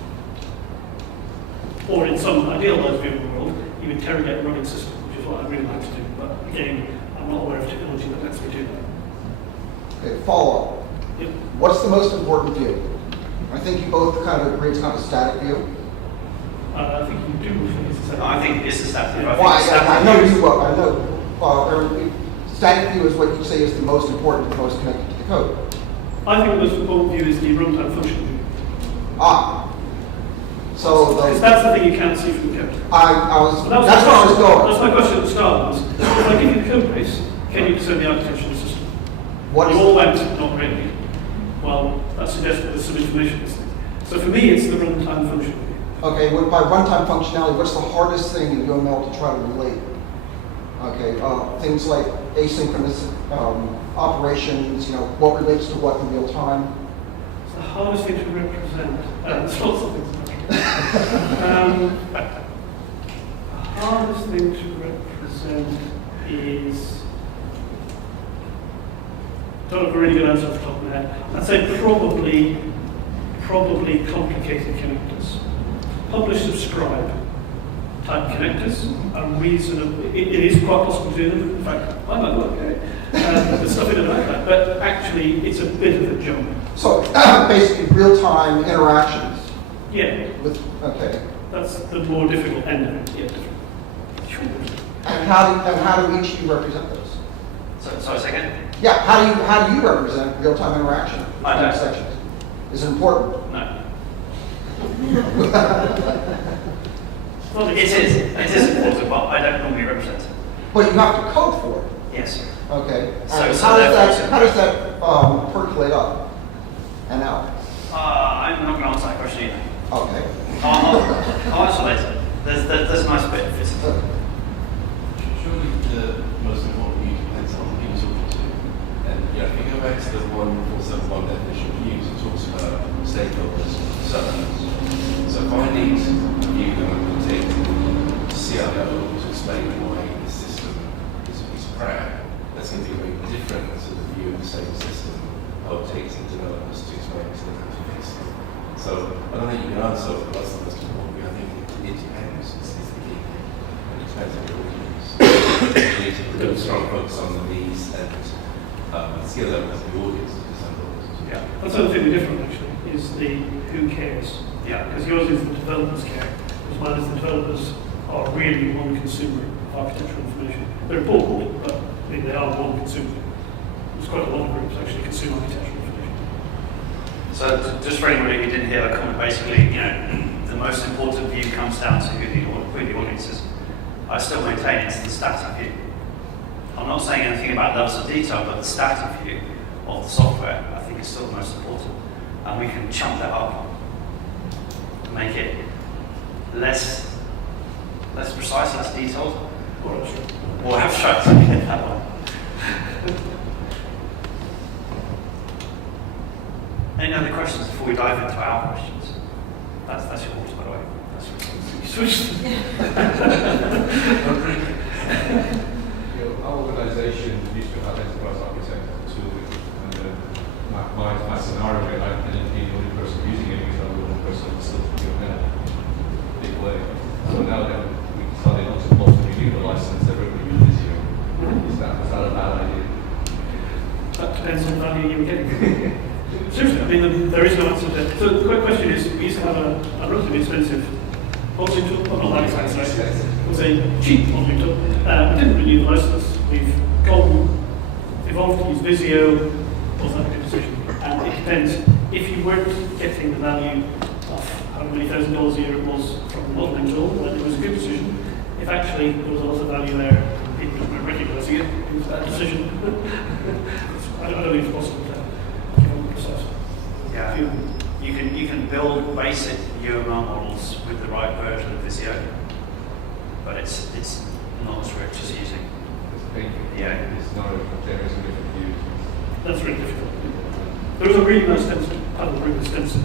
Or in some idealized view of the world, you interrogate a running system, which is what I'd really like to do. But again, I'm not aware of technology that lets me do that. Okay, follow-up. Yep. What's the most important view? I think you both kind of agree it's kind of a static view. I think you do think it's a No, I think it's a static. Yeah. Well, I know you well. I know. Static view is what you say is the most important, the most connected to the code. I think the most important view is the runtime function view. So Because that's the thing you can't see from the code. that's Well, where I was going. That's my question at the start. Was, if I give you the code base, can you discern the architecture of the system? What You is all went, not really. Well, that suggests that there's some information missing. So for me, it's the runtime function view. okay? By runtime functionality, what's the hardest thing in UML to try to relate? Okay, things like asynchronous operations. What relates to what in real time. It's the hardest thing to represent. There's lots of things. Hardest thing to represent is, don't have a really good answer off the top of my head. I'd say probably complicated connectors. Publish, subscribe type connectors are reasonable. It is quite possible to do them. In fact, I might work there's stuff in it like that. But actually, it's a bit of a jump. So basically, real-time interactions. Yeah. Okay. That's the more difficult end of it. Yeah. Sure. And how do each of you represent those? Sorry, second? Yeah. How do you represent real-time interaction I don't. between sections? Is it important? No. Well, It is important, but I don't normally represent it. But you have to code for it. Yes. Okay. So And therefore how does that percolate up and out? I'm not going to answer that question either. Okay. I'll answer later. There's a nice bit of physics. Surely the most important view depends on who you're talking to. And if you go back to the 1471 definition of views, it talks about stakeholders, personas. So if I need a view that I'm going to take to the CIO to explain why the system is proud, that's going to be very different to the view of the same system I would take to the developers to explain to the configuration. So I don't think you can answer what's the most important view. I think it depends. It's the key. It depends on your audience. You need to put a strong focus on the needs and skill levels of the audience. Yeah. That's the other thing different actually, is the who cares. Yeah. Because yours is the developers care, as well as the developers are really one consumer of architectural information. They're important, but they are one consumer. quite a lot of groups actually consume architectural information. So just for anybody who didn't hear that comment, basically, the most important view comes down to who the audience is. I still maintain it's the static view. I'm not saying anything about levels of detail, but the static view of the software, I think, is still the most important. And we can chunk that up, make it less precise, less detailed, or abstract. That one. Any other questions before we dive into our questions? That's your water, by the way. Switch. Our organisation used to have enterprise architect tool, and my scenario, I didn't be the only person using it because I was the only person still doing that big way. So now that we decided not to renew the license, everybody uses Visio. Is that a bad idea? That depends on the value you're getting. Seriously, I mean, there is no answer to that. So the quick question is, we used to have a relatively expensive modeling tool, well, not that expensive, it was a cheap modeling tool. We didn't renew the license. We've evolved to use Visio. Was that a good decision? And it depends. If you weren't getting the value of how many $1,000 a year it was from the modeling tool, then it was a good decision. If actually there was a lot of value there, people weren't recognising it, it was a bad decision. I don't think it's possible to give a precise. Yeah, you can build basic UML models with the right version of Visio, but it's not as rich as using. Yeah, It's not a various different views. That's really difficult. There was a really nice stencil, paddle group stencil.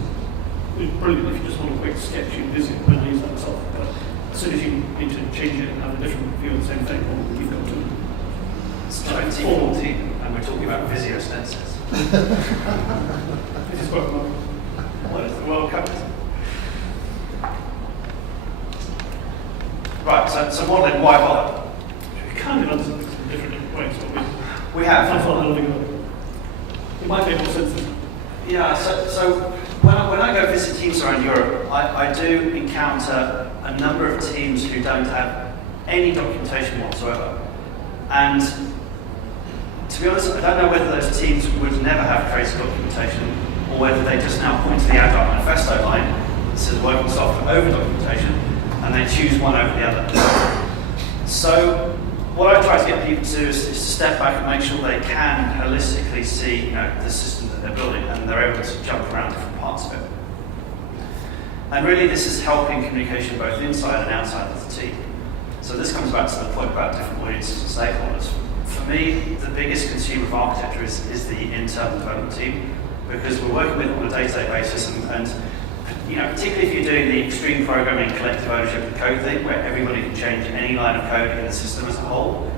It was brilliant if you just want a quick sketch in Visio when I use that myself. But as soon as you need to change it and have a different view of the same thing, well, you've got to. it's 2014, and we're talking about Visio stencils. This is quite well. What is the World Cup? Right, so modelling, why bother? We kind of answered this in different ways, but We have. that's not holding up. It might make more sense than Yeah, so when I go visit teams around Europe, I do encounter a number of teams who don't have any documentation whatsoever. And to be honest, I don't know whether those teams would never have created documentation or whether they just now point to the Agile Manifesto line that says working software over documentation and they choose one over the other. So what I try to get people to do is to step back and make sure they can holistically see the system that they're building and they're able to jump around different parts of it. And really this is helping communication both inside and outside of the team. So this comes back to the point about different audiences and stakeholders. For me, the biggest consumer of architecture is the internal development team, because we're working with them on a day-to-day basis, and particularly if you're doing the extreme programming collective ownership of code thing, where everybody can change any line of code in the system as a whole.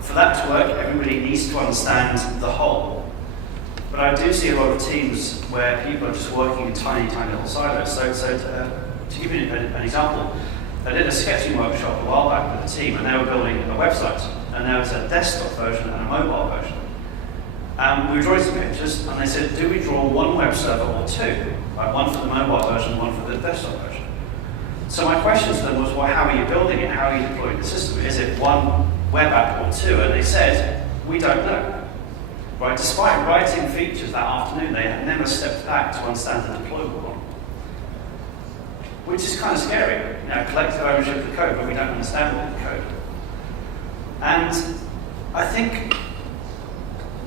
For that to work, everybody needs to understand the whole. But I do see a lot of teams where people are just working in tiny, tiny little silos. So to give you an example, I did a sketching workshop a while back with a team, and they were building a website, and there was a desktop version and a mobile version. We were drawing some pictures, and they said, do we draw one web server or two? Like one for the mobile version, one for the desktop version. So my question to them was, well, how are you building it? How are you deploying the system? Is it one web app or two? And they said, we don't know. Right? Despite writing features that afternoon, they had never stepped back to understand the deployable one. Which is kind of scary. Collective ownership of the code, but we don't understand all the code. And I think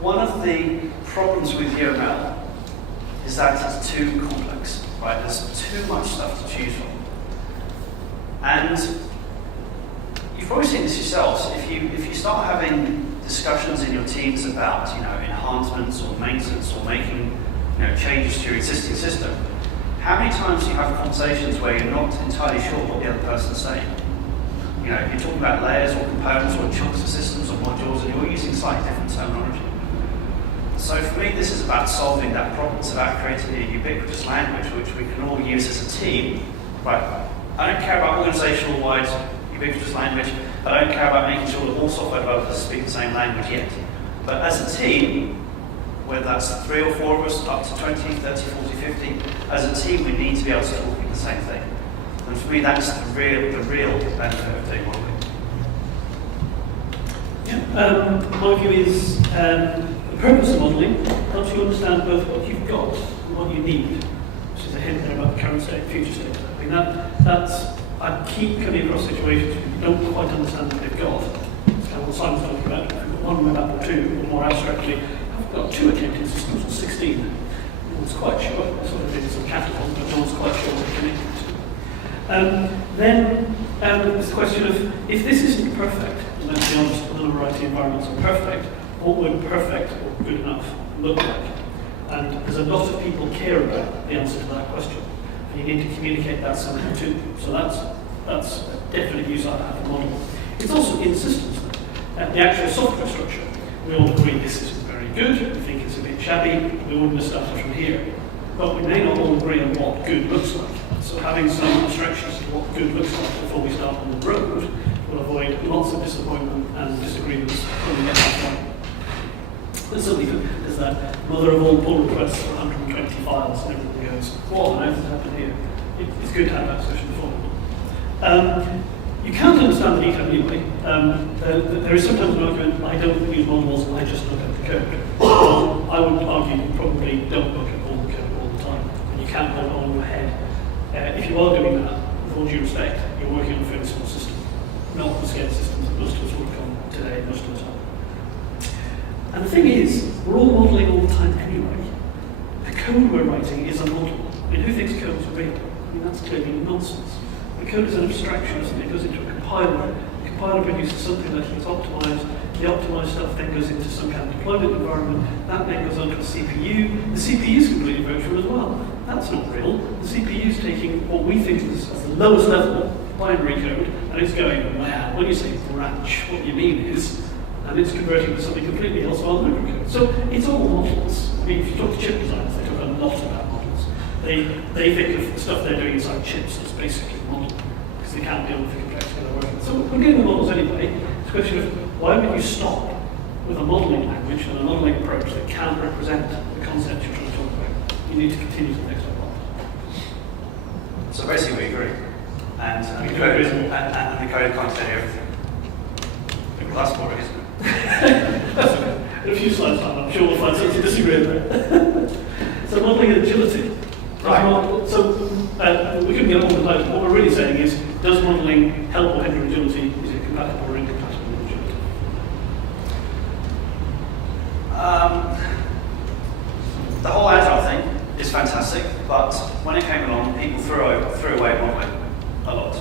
one of the problems with UML is that it's too complex, right? There's too much stuff to choose from. And you've probably seen this yourselves. If you start having discussions in your teams about enhancements or maintenance or making changes to your existing system, how many times do you have conversations where you're not entirely sure what the other person's saying? You're talking about layers or components or chunks of systems or modules, and you're using slightly different terminology. So for me, this is about solving that problem. It's about creating a ubiquitous language which we can all use as a team. Right? I don't care about organizational-wide ubiquitous language. I don't care about making sure that all software developers speak the same language yet. But as a team, whether that's 3 or 4 of us, up to 20, 30, 40, 50, as a team we need to be able to talk the same thing. And for me, that's the real benefit of doing modeling. my view is a purpose of modelling helps you understand both what you've got and what you need, which is a hint there about current state, future state. I mean, I keep coming across situations where you don't quite understand what they've got. It's kind of what Simon's talking about. If you've got one web app or two, or more abstractly, I've got 2 accounting systems or 16. No one's quite sure. There's sort of been some catalogs, but no one's quite sure what they're connected to. Then there's the question of, if this isn't perfect, and let's be honest, none of our IT environments are perfect, what would perfect or good enough look like? And there's a lot of people care about the answer to that question. And you need to communicate that somehow too. So that's a definite use I have for model. It's also in systems. The actual software structure, we all agree this isn't very good, we think it's a bit shabby, we wouldn't have started from here. But we may not all agree on what good looks like. So having some abstractions of what good looks like before we start on the road will avoid lots of disappointment and disagreements when we get that far. There's something there's that mother of all pull requests for 120 files, and everybody goes, what on earth has happened here? It's good to have that discussion before. You can't understand the detail anyway. There is sometimes an argument, I don't use models, I just look at the code. Well, I would argue you probably don't look at all the code all the time, and you can't hold it on your head. If you are doing that, with all due respect, you're working on a fairly small system, not the scale systems that most of us work on today, most of the time. And the thing is, we're all modelling all the time anyway. The code we're writing is a model. I mean, who thinks code is real? I mean, that's clearly nonsense. The code is an abstraction, isn't it? It goes into a compiler. The compiler produces something that gets optimized. The optimized stuff then goes into some kind of deployment environment. That then goes onto a CPU. The CPU is completely virtual as well. That's not real. The CPU is taking what we think is as the lowest level binary code, and it's going, wow, when you say branch, what you mean is, and it's converting to something completely else rather than code. So it's all models. I mean, if you talk to chip designers, they talk a lot about models. They think of the stuff they're doing inside chips as basically model, because they can't deal with the complexity they're working with. So we're getting the models anyway. It's a question of, why would you stop with a modeling language and a modeling approach that can't represent the concept you're trying to talk about? You need to continue to the next level. So basically we agree. And the do code agree. and the code can't tell you everything. Well, that's boring, isn't it? In a few slides time, I'm sure we'll find something to disagree with. So modeling agility. Right. So we couldn't get on with that. What we're really saying is, does modeling help or hinder agility? Is it compatible or incompatible with agility? The whole agile thing is fantastic, but when it came along, people threw away modeling a lot.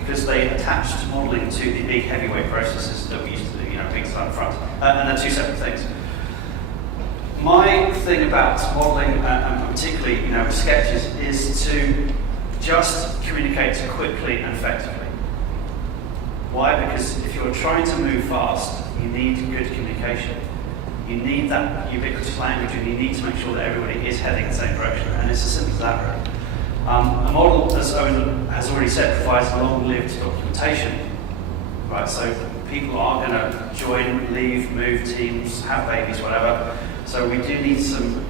Because they attached modeling to the big heavyweight processes that we used to do, big side front. And they're two separate things. My thing about modeling, and particularly, with sketches, is to just communicate quickly and effectively. Why? Because if you're trying to move fast, you need good communication. You need that ubiquitous language, and you need to make sure that everybody is heading in the same direction. And it's as simple as that, really. A model, as Owen has already said, provides long-lived documentation. Right, so people are going to join, leave, move teams, have babies, whatever. So we do need some,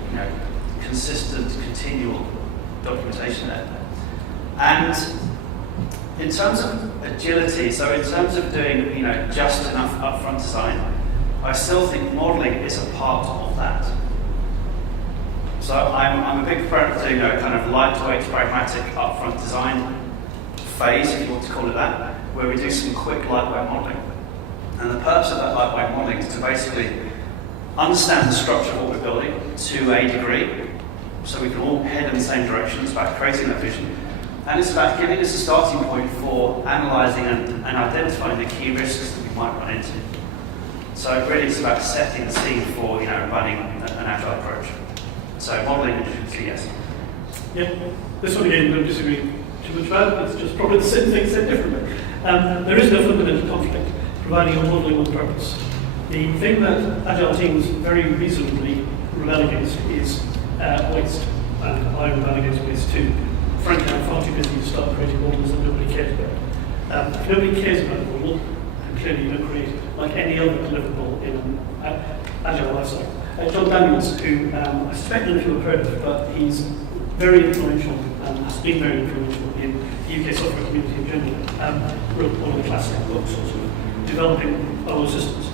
consistent, continual documentation there. And in terms of agility, so in terms of doing, just enough upfront design, I still think modeling is a part of that. So I'm a big proponent of doing a kind of lightweight, pragmatic, upfront design phase, if you want to call it that, where we do some quick lightweight modeling. And the purpose of that lightweight modeling is to basically understand the structure of what we're building to a degree, so we can all head in the same direction. It's about creating that vision. And it's about giving us a starting point for analysing and identifying the key risks that we might run into. So really it's about setting the scene for running an agile approach. So modelling agility, yes. Yeah, this one again, don't disagree too much about. It's just probably the same thing said differently. There is no fundamental conflict, providing you're modelling with purpose. The thing that agile teams very reasonably rebel against is waste, and I rebel against waste too. Frankly, I'm far too busy to start creating models that nobody cares about. If nobody cares about a model, then clearly you don't create it, like any other deliverable in an agile lifecycle. John Daniels, who I suspect none of you have heard of, but he's very influential and has been very influential in the UK software community in general. Wrote one of the classic books, also developing our systems.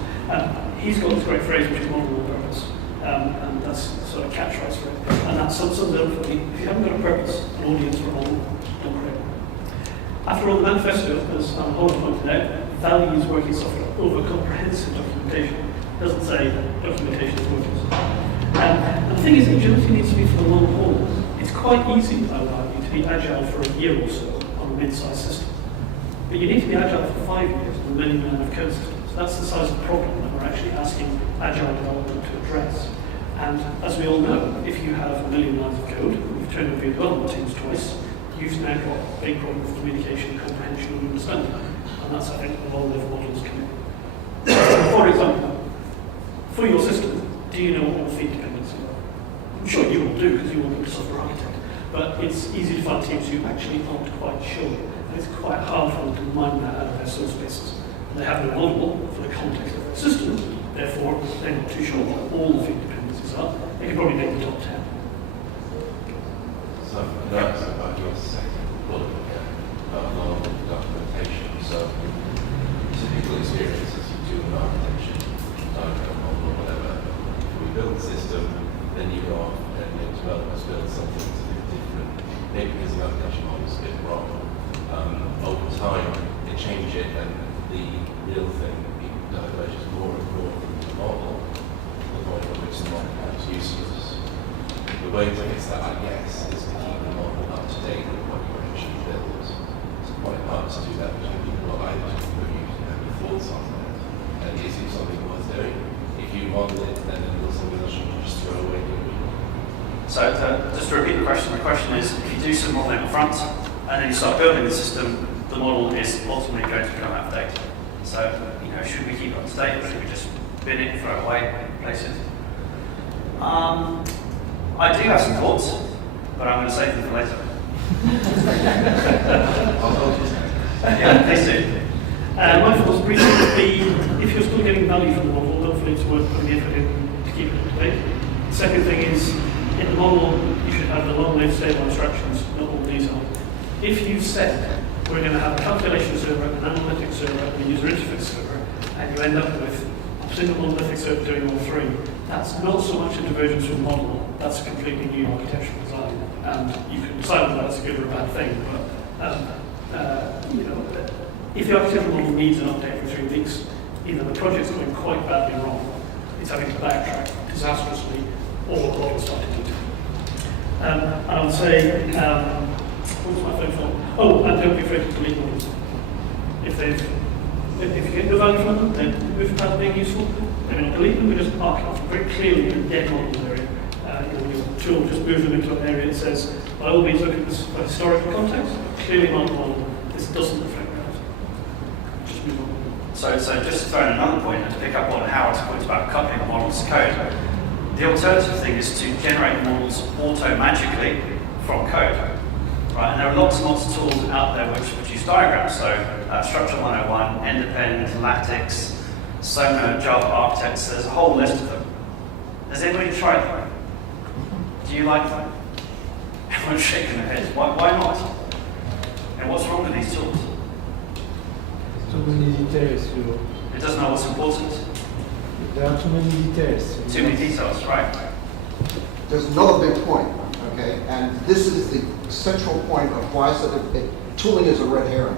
He's got this great phrase, which is model on purpose. And that's sort of catchphrase for it. And that sums it up for me. If you haven't got a purpose, an audience, or a model, don't create one. After all, the manifesto, as Alan Holland pointed out, values working software over comprehensive documentation. It doesn't say that documentation is worthless. And the thing is, agility needs to be for the long haul. It's quite easy, I would argue, to be agile for a year or so on a mid-sized system. But you need to be agile for 5 years on a million line of code systems. That's the size of the problem that we're actually asking agile development to address. And as we all know, if you have a million lines of code, you've turned over your development teams twice, you've now got a big problem with communication, comprehension, and understanding. And that's, I think, the long-lived models come in. For example, for your system, do you know what all feed dependencies are? I'm sure you will do, because you will be a software architect. But it's easy to find teams who actually aren't quite sure. And it's quite hard for them to mine that out of their source bases. And they have no model for the context of their system, therefore they're not too sure what all the feed dependencies are. They can probably make the top 10. So that's about your second bullet again, about documentation. So typical experience as you do an architecture, diagram model or whatever, we build a system, then you go off and your developers build something that's a bit different, maybe because the architecture model is a bit wrong. Over time, they change it, and the real thing diverges more and more from the model, the point at which the model becomes useless. The way to fix that, I guess, is to keep the model up to date with what you actually build. It's quite hard to do that between people like I do, but you have any thoughts on that. And is it something worth doing? If you model it, then it's something that you just throw away. So just to repeat the question is, if you do some modeling up front, and then you start building the system, the model is ultimately going to become out of date. So, should we keep it up to date, or should we just bin it, throw it away, replace it? I do have some thoughts, but I'm going to save them for later. Yeah, please do. My thoughts briefly would be, if you're still getting value from the model, hopefully it's worth putting the effort in to keep it up to date. The second thing is, in the model, you should have the long-lived stable abstractions, not all these are. If you said, we're going to have a calculation server, an analytics server, and a user interface server, and you end up with a single monolithic server doing all three, that's not so much a divergence from the model, that's a completely new architectural design. And you can decide whether that's a good or a bad thing, but if the architectural model needs an update for 3 weeks, either the project's going quite badly wrong, it's having to backtrack disastrously, or the model's starting to do. And I would say, what was my third thought? Oh, and don't be afraid to delete models. If you get no value from them, then move past being useful. Maybe not delete them, we just mark it off very clearly in the dead models area. Your tool just moves them into an area that says, by all means, look at this for historical context, clearly mark the model. This doesn't reflect reality. Just move on. So just to throw in another point, and to pick up on Howard's point about coupling models to code, the alternative thing is to generate models auto-magically from code. Right, and there are lots and lots of tools out there which produce diagrams. So Structure 101, Endepend, Lattice, Sona, Java Architects, there's a whole list of them. Has anybody tried them? Do you like them? Everyone's shaking their heads. Why not? And what's wrong with these tools? Too many details, It doesn't know what's important. There are too many details. Too many details, right? There's another big point, okay? And this is the central point of why I said that tooling is a red herring.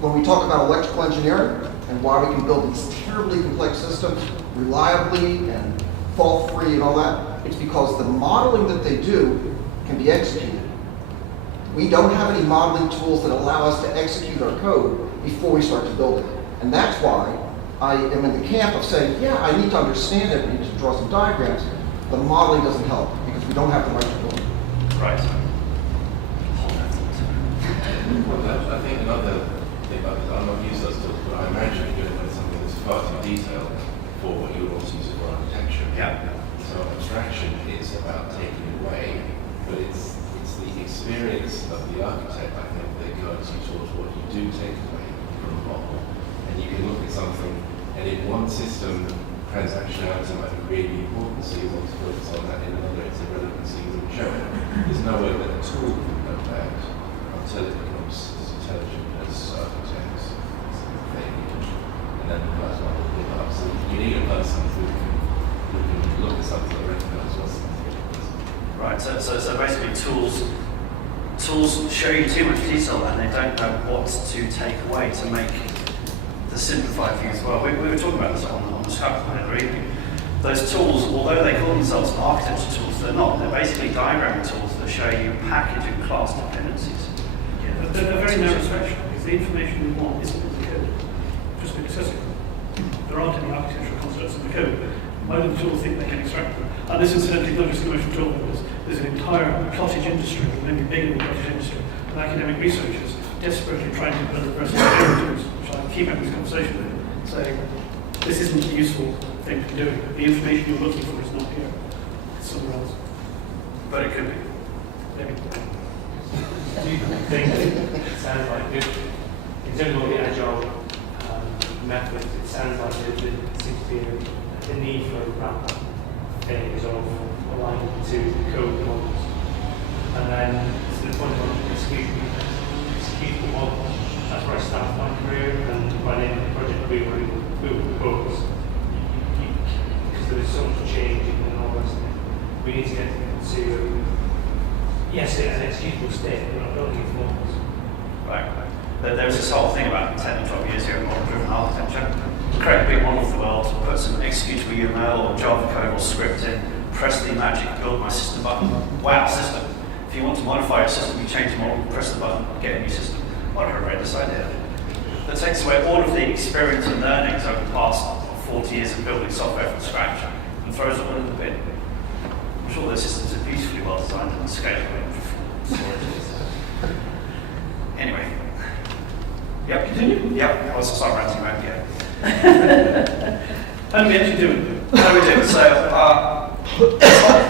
When we talk about electrical engineering and why we can build these terribly complex systems reliably and fault-free and all that, it's because the modeling that they do can be executed. We don't have any modeling tools that allow us to execute our code before we start to build it. And that's why I am in the camp of saying, yeah, I need to understand it, I need to draw some diagrams. The modeling doesn't help because we don't have the right tool. Right. Well, I think another thing about this, I'm not used to those tools, but I imagine you're doing something that's far too detailed for what you would also use for architecture. Yeah. So abstraction is about taking away, but it's the experience of the architect, I think, that guides you towards what you do take away from the model. And you can look at something, and in one system, transactionality might be really important, so you want to focus on that. In another, it's irrelevant, so you wouldn't show it. There's no way that a tool can know that until it becomes as intelligent as architects. And then the person will pick it up. So you need a person who can look at something and recognise what's something. Right, so basically tools show you too much detail and they don't know what to take away to make the simplified view as well. We were talking about this on the Skype, I agree. Those tools, although they call themselves architecture tools, they're not. They're basically diagramming tools that show you package and class dependencies. Yeah, they're very narrow spectrum. If the information you want isn't in the code, just be accessible. There aren't any architectural concepts in the code. Why do the tools think they can extract them? And this incidentally is not just a commercial tool. There's an entire cottage industry, maybe bigger than the cottage industry, of academic researchers desperately trying to build a personal tools, which I keep having this conversation with, saying this isn't a useful thing to be doing. The information you're looking for is not here. It's somewhere else. But it could be. Maybe. Do you think it sounds like, in terms of the agile methods, it sounds like there seems to be a need for ramp phase of aligning to the code models. And then to the point of executable models, that's where I started my career, and by the end of the project we were focused. Because there was so much change in all this, we need to get to yes, it's an executable state, we're not building it models. Right. There was this whole thing about 10 or 12 years ago in model-driven architecture. Create a big model of the world, put some executable UML or Java code or script in, press the magic build my system button. Wow, system. If you want to modify your system, you change the model, press the button, get a new system. What a horrendous idea. That takes away all of the experience and learnings over the past 40 years of building software from scratch and throws it all in the bin. I'm sure those systems are beautifully well designed and scalable. Anyway. Yep. Continue? Yep. I was start ranting about yeah. How do we actually do it? How do we do it? So,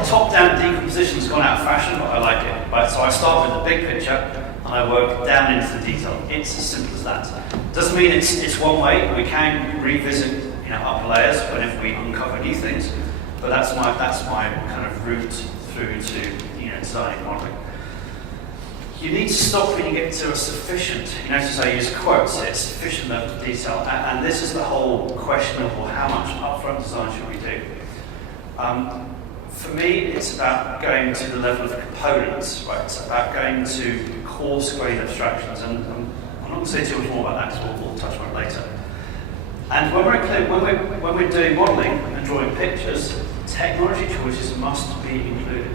top-down decomposition's gone out of fashion, but I like it. Right? So I start with the big picture and I work down into the detail. It's as simple as that. Doesn't mean it's one way. We can revisit upper layers whenever we uncover new things, but that's my kind of route through to designing modeling. You need to stop when you get to a sufficient, notice I use quotes here, sufficient level of detail, and this is the whole question of, well, how much upfront design should we do? For me, it's about going to the level of components, right? It's about going to coarse-grained abstractions, and I'm not going to say too much more about that, because we'll touch on it later. And when we're doing modeling and drawing pictures, technology choices must be included,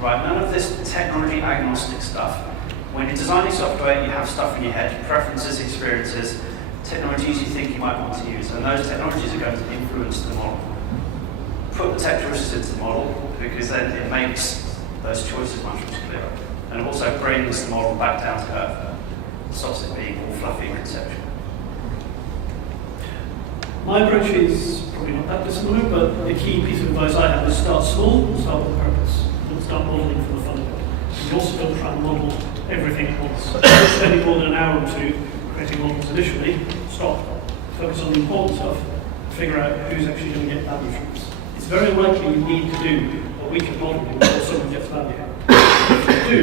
right? None of this technology agnostic stuff. When you're designing software, you have stuff in your head, preferences, experiences, technologies you think you might want to use, and those technologies are going to influence the model. Put the tech choices into the model, because then it makes those choices much clearer. And it also brings the model back down to earth. It stops it being all fluffy and conceptual. My approach is probably not that dissimilar, but the key piece of advice I have is start small, start with a purpose. Don't start modelling for the fun of it. You also don't try and model everything at once. Spending more than an hour or two creating models initially, stop, focus on the important stuff, figure out who's actually going to get value from this. It's very unlikely you need to do what we can model before someone gets value. If you do,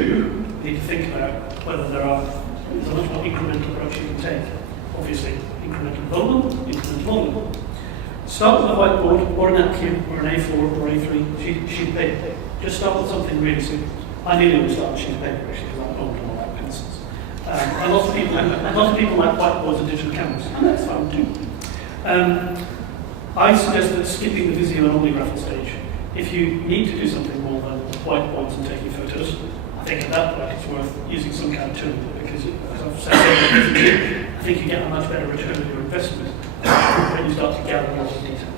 you need to think about whether there's a much more incremental approach you can take. Obviously, incremental development, incremental modeling. Start with a whiteboard, or a napkin, or an A4, or A3 sheet of paper. Just start with something really simple. I nearly always start with a sheet of paper, actually, because I don't know about pencils. A lot of people like whiteboards and digital cameras, and that's fine too. I suggest that skipping the Visio and Omnigraph stage. If you need to do something more than whiteboards and taking photos, I think at that point it's worth using some kind of tool, because as I've said, I think you get a much better return on your investment when you start to gather more detail.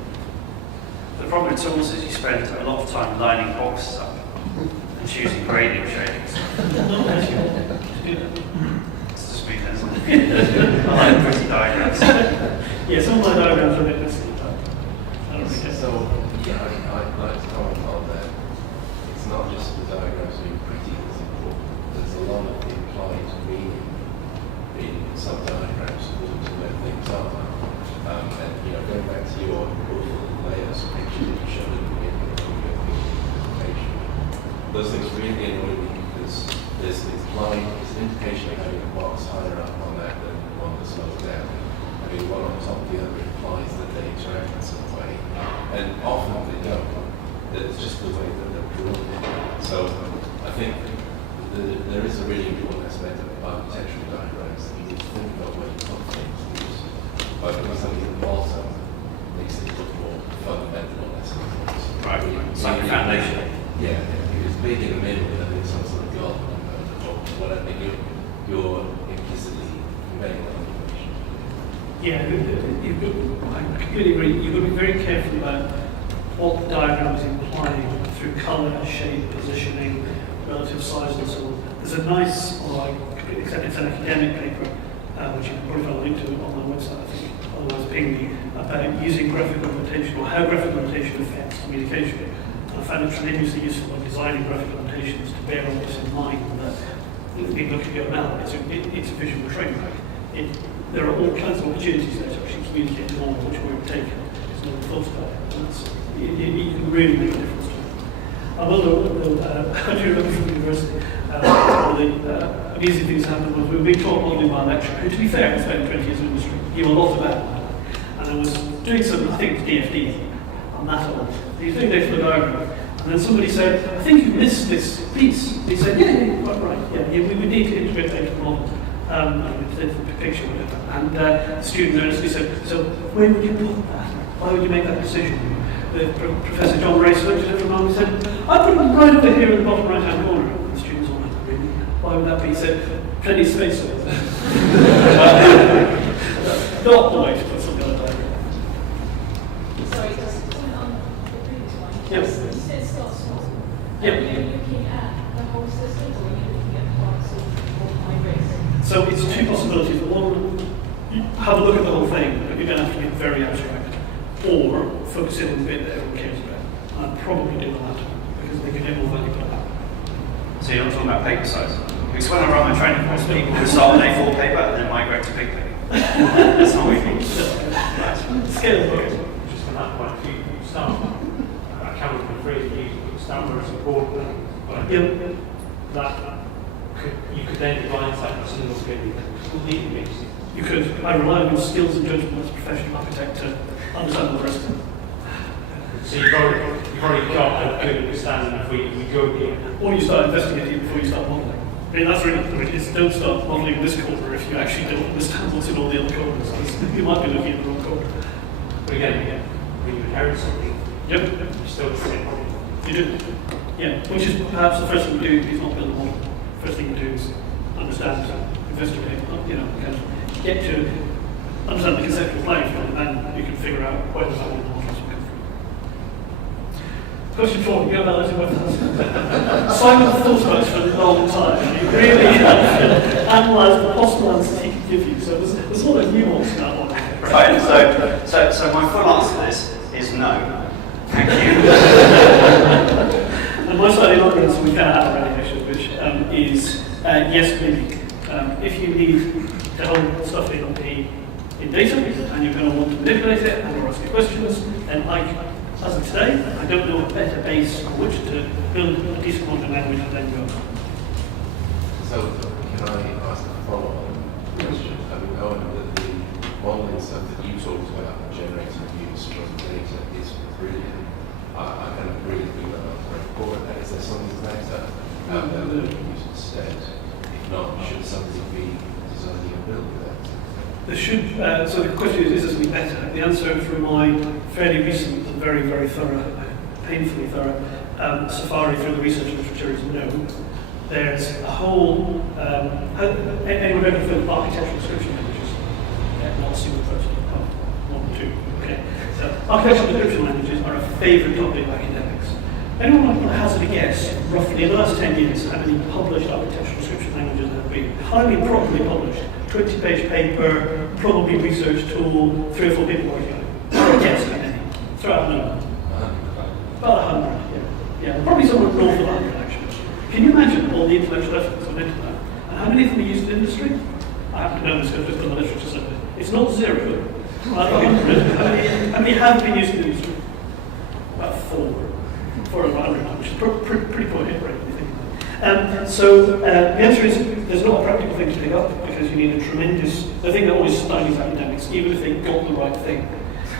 The problem with tools is you spend a lot of time lining boxes up and choosing gradient shadings. It's just me, isn't it? I like pretty diagrams. Yeah, some of my diagrams are a bit messy. I don't think So, yeah, I'd like to comment on that. It's not just the diagrams being pretty that's important. There's a lot of implied meaning in some diagrams to where things are. And going back to your layers picture that you showed at the beginning of your presentation, those things really annoy me because there's an indication of having a box higher up on that than one that's lower down. And be one on top of the other implies that they interact in some way. And often they don't. It's just the way that they're drawn. So I think there is a really important aspect of architectural diagrams that you need to think about when you put things. But because something in the also makes it look more fundamental in essence. Right, it's like a foundation. Yeah, because being in the middle, I think some sort of goal, what I think you're implicitly conveying that information. Yeah, I completely agree. You've got to be very careful about what the diagram is implying through colour, shape, positioning, relative size, and so on. There's a nice, except it's an academic paper, which you can probably find a link to on my website, I think, otherwise ping me, about using graphic representation, or how graphic representation affects communication. And I found it tremendously useful when designing graphic representations to bear all this in mind, that people look at your now, it's a visual train wreck. There are all kinds of opportunities there to actually communicate more which way we take it. It's not thought about it. And you can really make a difference to it. I will I do remember from university, one of the amusing things happened was we were being taught modelling by a lecturer, who, to be fair, I spent 20 years in industry, knew a lot about it. And I was doing some, I think, DFD on that one. He was doing data flow diagram. And then somebody said, I think you missed this piece. He said, yeah, quite right. Yeah, we would need to integrate data model. The picture, whatever. And the student earnestly said, so where would you put that? Why would you make that decision? The Professor John Race looked at him and said, I put it right over here in the bottom right-hand corner. And the students all went, really? Why would that be? He said, plenty of space for it. Not the way to put something on a diagram. Sorry, just to comment on the previous one. Yes. You said start small. Yep. Are you looking at the whole system, or are you looking at parts of high risk? So it's two possibilities. One, have a look at the whole thing, but you're going to have to be very abstract. Or focus in on the bit that everyone cares about. I'd probably do the latter, because they can get more value out of that. So you're not talking about paper size? Because when I run my training course, people can start with A4 paper and then migrate to big paper. That's not what we need. Scale book. Just from that point of view, you start, I can't remember the phrase you used, start where it's important, but you could then divide that as single scale, completely mixed. You could, I rely on your skills and judgment as a professional architect to understand the rest of it. So you've already got a good understanding if we go here. Or you start investigating before you start modelling. I mean, that's really the point, is don't start modelling this corner if you actually don't understand what's in all the other corners, because you might be looking at the wrong corner. But again, when you inherit something, Yep, you still the same problem. you do. Yeah, which is perhaps the first thing you do is not build a model. First thing you do is understand, investigate, kind of get to understand the conceptual playing field, and then you can figure out where the models will come from. Question 4, you go about those methods. Simon thought about it for a long time. He really analysed the possible answers he could give you. So there's a lot of nuance in that one. Right, so my full answer to this is no. Thank you. And my slightly longer answer, we can have already actually, which is yes, maybe. If you need to hold stuff in data and you're going to want to manipulate it and or ask you questions, then as of today, I don't know a better base on which to build a decent modeling language than GOTO. So, can I ask a follow-up question? I mean, Owen, the modelling stuff that you talked about, generating views from data, is brilliant. I kind of really think that that's very important. And is there something better out there that we can use instead? If not, should something be designing and building that? There should, so the question is there something better? The answer from my fairly recent and very, very thorough, painfully thorough safari through the research literature is no. There's a whole, anyone ever filled architectural description languages? Yeah, not a single person. Oh, 1 or 2. Okay. So architectural description languages are a favourite topic of academics. Anyone want to hazard a guess, roughly in the last 10 years, how many published architectural description languages there have been? Highly properly published. 20-page paper, probably research tool, 3 or 4 people working on it. Yes, how many? Throw out a number. About 100, yeah. Probably somewhere north of 100, actually. Can you imagine all the intellectual effort that's gone into that? And how many of them are used in industry? I happen to know this because I've just done the literature survey. It's not 0. About 100. How many have been used in industry? About 4. 4 of 100, which is pretty poor hit rate, if you think about it. The answer is there's not a practical thing to pick up because you need a tremendous. The thing that always stymies academics, even if they got the right thing,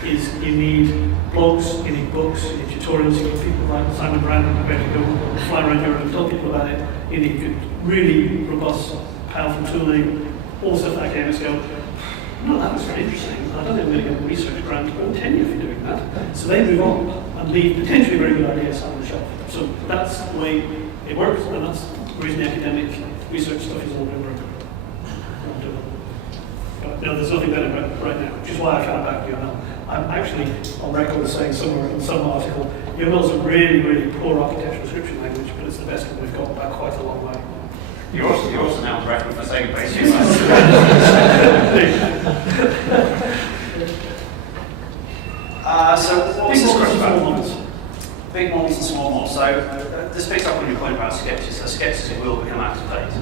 is you need blogs, you need books, you need tutorials, you need people like Simon Brandon prepared to go fly around Europe and tell people about it. You need good, really robust, powerful tooling. All stuff that academics go, no, that was very interesting. I don't think I'm going to get a research grant to go and tenure for doing that. So they move on and leave potentially very good ideas on the shelf. So that's the way it works, and that's the reason the academic research stuff is all been broken. But no, there's nothing better right now, which is why I can't back UML. I'm actually on record as saying somewhere in some article, UML is a really, really poor architectural description language, but it's the best one we've got by quite a long way. You're also now on record for saying basically. So what's this question about? Big models and small models. So this picks up on your point about sketches. So sketches will become out of date,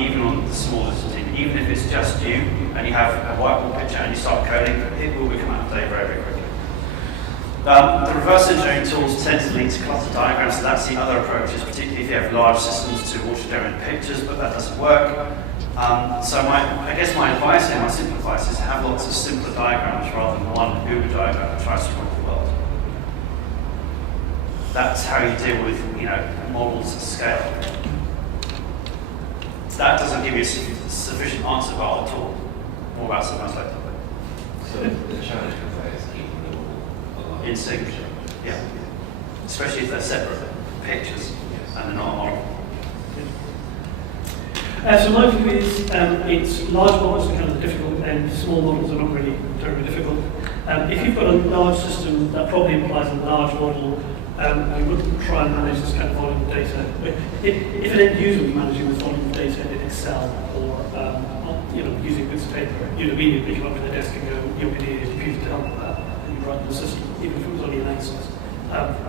even on the smallest team. Even if it's just you and you have a whiteboard picture and you start coding, it will become out of date very, very quickly. The reverse engineering tools tend to lead to clutter diagrams, so that's the other approaches, particularly if you have large systems to auto-generate pictures, but that doesn't work. So I guess my advice here, my simple advice, is to have lots of simpler diagrams rather than one Uber diagram that tries to point the world. That's how you deal with, models at scale. That doesn't give you a sufficient answer about at all. More about something else later. So the challenge with that is keeping them all alive. In sync, yeah. Especially if they're separate pictures and they're not model. So my view is it's large models are kind of difficult and small models are not really terribly difficult. If you've got a large system, that probably implies a large model. We wouldn't try and manage this kind of volume of data. If an end user was managing this volume of data in Excel or using bits of paper, you'd immediately come up with a desk and go, you're going to need a computer to help with that, and you write the system, even if it was only an answers.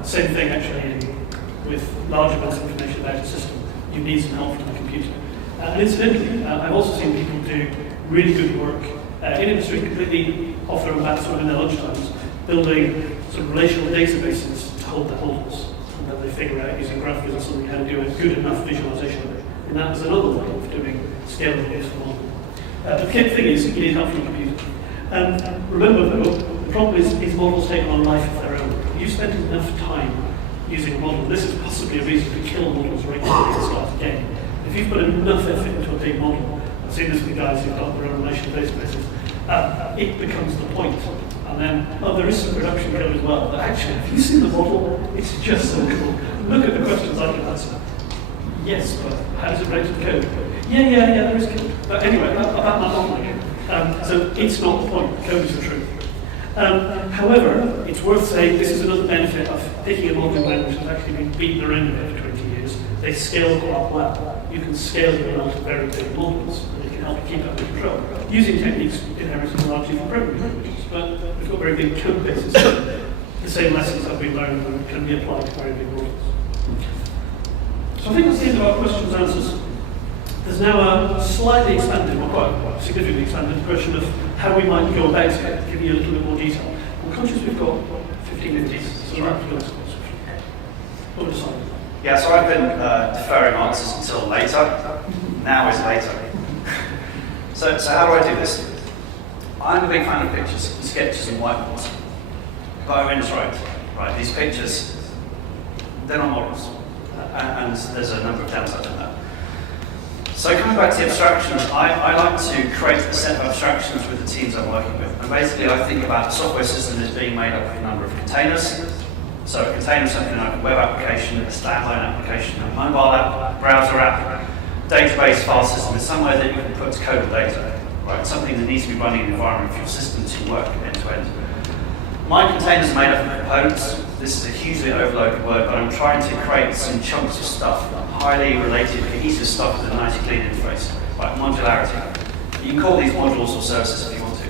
Same thing actually with large amounts of information about a system. You need some help from the computer. And incidentally, I've also seen people do really good work in industry, completely off their own bat, sort of in their lunchtimes, building sort of relational databases to hold their models. And then they figure out using graphics or something how to do a good enough visualization of it. And that is another way of doing scalable data modeling. The key thing is you need help from the computer. Remember, though, the problem is models take on life of their own. You spend enough time using a model. This is possibly a reason to kill models regularly and start again. If you've put enough effort into a big model, I've seen this with guys who've got their own relational databases, it becomes the point. And then, there is some production code as well. But actually, if you see the model, it's just so cool. Look at the questions I can answer. Yes, but how does it relate to the code? Yeah, there is code. But anyway, about that modeling. So it's not the point. The code is the truth. However, it's worth saying this is another benefit of picking a modeling language that's actually been beaten around a bit for 20 years. They scale quite well. You can scale your amount of very big models, and it can help you keep that under control. Using techniques inherited largely from programming languages, but we've got very big code bases. The same lessons that we learned can be applied to very big models. So I think that's the end of our questions and answers. There's now a slightly expanded, or quite significantly expanded version of how we might go about it, giving you a little bit more detail. I'm conscious we've got 15 minutes, so we're up to the next question. Over to Simon. Yeah, so I've been deferring answers until later. Now is later. So how do I do this? I'm a big fan of pictures, sketches and whiteboards. But Owen's right. These pictures, they're not models. And there's a number of downsides in that. So coming back to the abstractions, I like to create a set of abstractions with the teams I'm working with. And basically I think about a software system as being made up of a number of containers. So a container is something like a web application, a standalone application, a mobile app, browser app, database file system is somewhere that you can put code data, right? Something that needs to be running in the environment for your system to work end to end. My containers are made up of components. This is a hugely overloaded word, but I'm trying to create some chunks of stuff, highly related, cohesive stuff with a nice clean interface, like modularity. You can call these modules or services if you want to.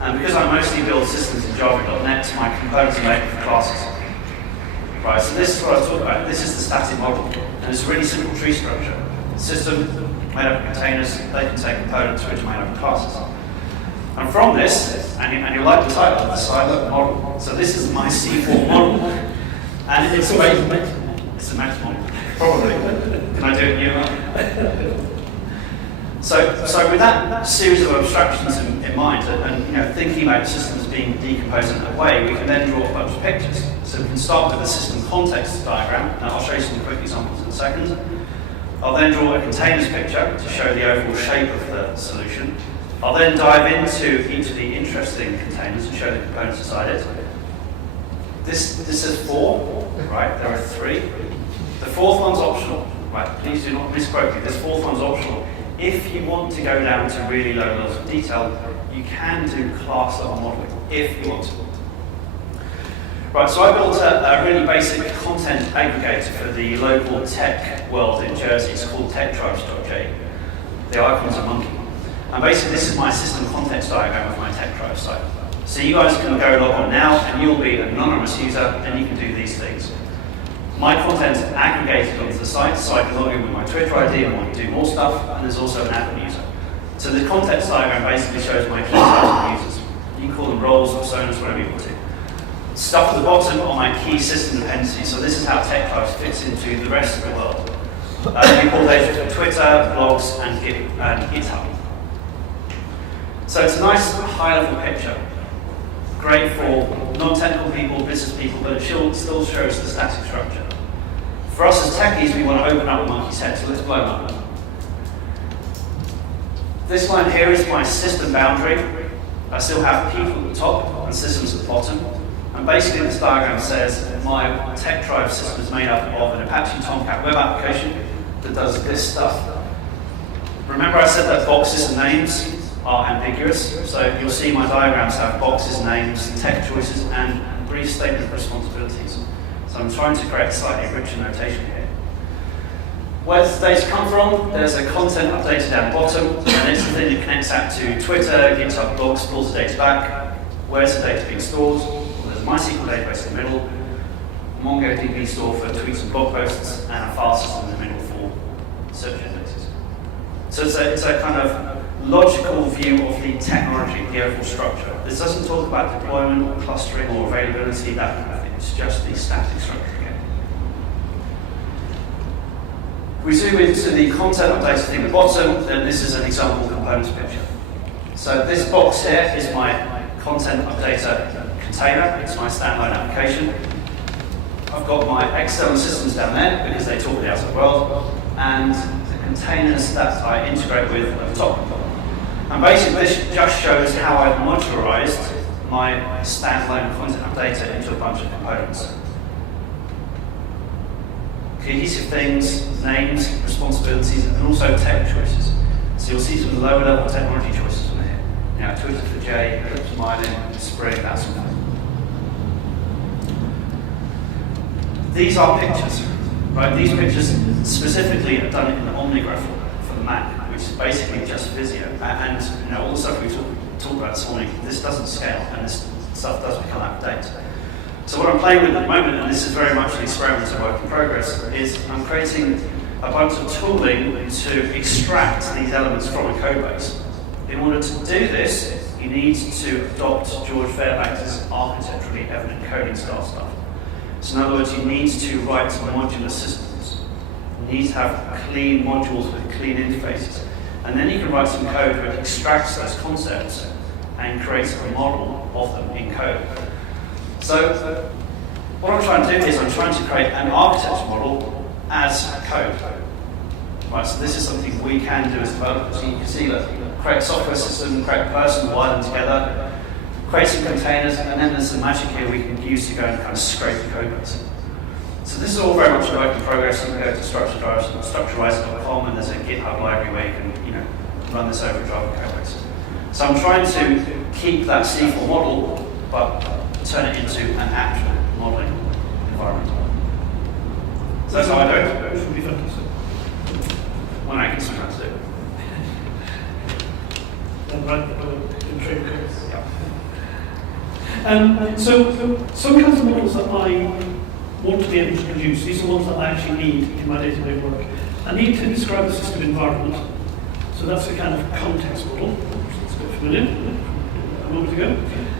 And because I mostly build systems in Java.NET, my components are made up of classes. Right, so this is what I was talking about. This is the static model. And it's a really simple tree structure. System made up of containers, they contain components which are made up of classes. And from this, and you like the title, the silo model. So this is my C4 model. And it's It's a maximum, probably. Can I do it new? So with that series of abstractions in mind, and thinking about systems being decomposed in that way, we can then draw a bunch of pictures. So we can start with a system context diagram, and I'll show you some quick examples in a second. I'll then draw a containers picture to show the overall shape of the solution. I'll then dive into each of the interesting containers and show the components inside it. This is 4, right? There are 3. The 4th one's optional, right? Please do not misquote me. This 4th one's optional. If you want to go down to really low levels of detail, you can do class level modeling, if you want to. Right, so I built a really basic content aggregator for the local tech world in Jersey. It's called techtribes.j. The icon's a monkey. And basically this is my system context diagram of my TechTribe site. So you guys can go log on now and you'll be an anonymous user and you can do these things. My content's aggregated onto the site, so I can log in with my Twitter ID and want to do more stuff, and there's also an admin user. So the context diagram basically shows my key types of users. You can call them roles, personas, whatever you want to. Stuff at the bottom are my key system dependencies, so this is how TechTribe fits into the rest of the world. We call those for Twitter, blogs, and GitHub. So it's a nice high-level picture. Great for non-technical people, business people, but it still shows the static structure. For us as techies, we want to open up a monkey's head, so let's blow them up. This line here is my system boundary. I still have people at the top and systems at the bottom. And basically this diagram says my TechTribe system is made up of an Apache Tomcat web application that does this stuff. Remember I said that boxes and names are ambiguous, so you'll see my diagrams have boxes, names, tech choices, and brief statement of responsibilities. So I'm trying to create slightly richer notation here. Where does the data come from? There's a content updated down the bottom, and it's the thing that connects out to Twitter, GitHub, blogs, pulls the data back. Where's the data being stored? Well, there's a MySQL database in the middle, MongoDB store for tweets and blog posts, and a file system in the middle for search indexes. So it's a kind of logical view of the technology, the overall structure. This doesn't talk about deployment or clustering or availability, that kind of thing. It's just the static structure again. If we zoom into the content updated thing at the bottom, then this is an example components picture. So this box here is my content updater container. It's my standalone application. I've got my external systems down there because they talk to the outside world, and the containers that I integrate with at the top. And basically this just shows how I've modularized my standalone content updater into a bunch of components. Cohesive things, names, responsibilities, and also tech choices. So you'll see some lower level technology choices in here. You know, Twitter for J, Eclipse Mining, Spring, that sort of thing. These are pictures, right? These pictures specifically are done in OmniGraph for the Mac, which is basically just Visio. And all the stuff we talked about this morning, this doesn't scale, and this stuff does become out of date. So what I'm playing with at the moment, and this is very much an experiment of work in progress, is I'm creating a bunch of tooling to extract these elements from a code base. In order to do this, you need to adopt George Fairbanks' architecturally evident coding style stuff. So in other words, you need to write modular systems. You need to have clean modules with clean interfaces. And then you can write some code that extracts those concepts and creates a model of them in code. So what I'm trying to do is I'm trying to create an architecture model as code. Right, so this is something we can do as developers. So you can see that create a software system, create a person, wire them together, create some containers, and then there's some magic here we can use to go and kind of scrape the code base. So this is all very much a work in progress. You can go to structureizer.com and there's a GitHub library where you can run this over Java code base. So I'm trying to keep that C4 model, but turn it into an actual modeling environment. So that's how I do it. Which would be fantastic. When I can switch how to do it. And write in trade codes. Yeah. So some kinds of models that I want to be able to produce, these are ones that I actually need in my day-to-day work. I need to describe the system environment. So that's a kind of context model, which is a bit familiar a moment ago.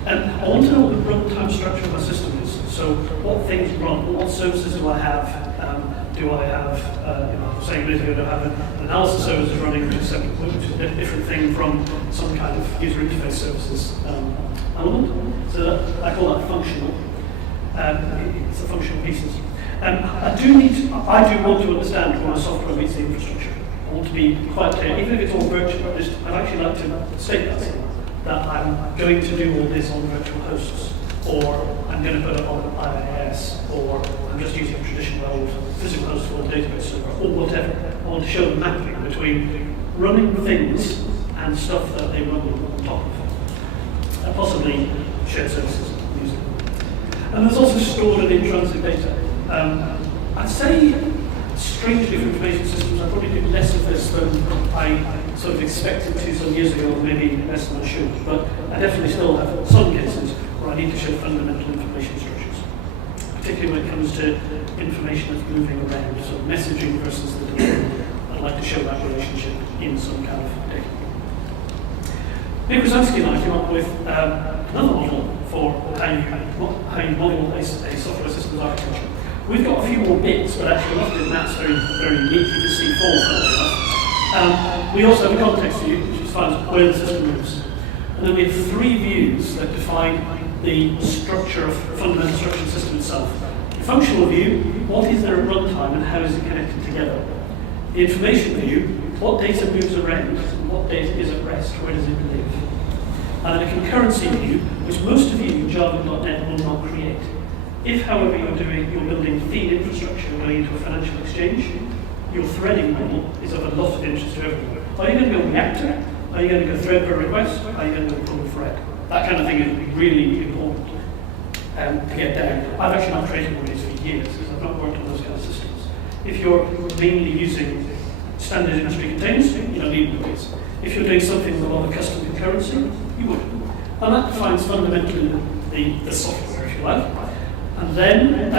And I want to know what the runtime structure of my system is. So what things run, what services do I have, do I have, saying a minute ago, do I have an analysis services running, which is separate, which is a different thing from some kind of user interface services element. So I call that functional. It's the functional pieces. I do want to understand when my software meets the infrastructure. I want to be quite clear, even if it's all virtual. I'd actually like to state that I'm going to do all this on virtual hosts, or I'm going to put it on IaaS, or I'm just using a traditional old physical host for a database server, or whatever. I want to show the mapping between running things and stuff that they run on top of, and possibly shared services using. And there's also stored and in-transit data. I'd say, strangely for information systems, I probably do less of this than I sort of expected to some years ago, or maybe less than I should. But I definitely still have some cases where I need to show fundamental information structures, particularly when it comes to information that's moving around, so messaging versus the delivery. I'd like to show that relationship in some kind of data. Nick Rosansky and I came up with another model for how you model a software systems architecture. We've got a few more bits, but actually often that's very, very neatly to see funnily enough. We also have a context view, which defines where the system moves. And then we have 3 views that define the structure of fundamental structure of the system itself. The functional view, what is there at runtime and how is it connected together? The information view, what data moves around and what data is at rest, where does it live? And then a concurrency view, which most of you in Java.NET will not create. If, however, you're building feed infrastructure going into a financial exchange, your threading model is of a lot of interest to everyone. Are you going to go reactor? Are you going to go thread per request? Are you going to go pull thread? That kind of thing is really important to get down. I've actually not created one of these for years because I've not worked on those kind of systems. If you're mainly using standard industry containers, you don't need one of these. If you're doing something with a lot of custom concurrency, you would. And that defines fundamentally the software, if you like. And then,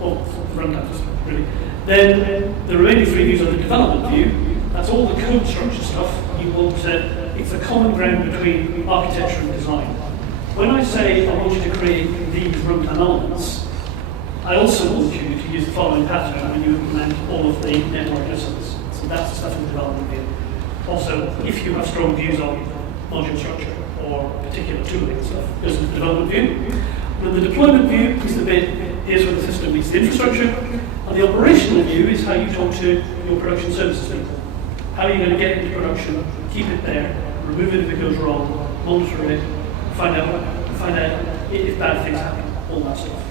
or the runtime system, really. Then the remaining 3 views are the development view. That's all the code structure stuff. You want to, it's a common ground between architecture and design. When I say I want you to create these runtime elements, I also want you to use the following pattern when you implement all of the network lessons. So that's the stuff in the development view. Also, if you have strong views on module structure or particular tooling stuff, goes into the development view. And the deployment view is the bit, here's where the system meets the infrastructure. And the operational view is how you talk to your production services people. How are you going to get it into production, keep it there, remove it if it goes wrong, monitor it, find out if bad things happen, all that stuff.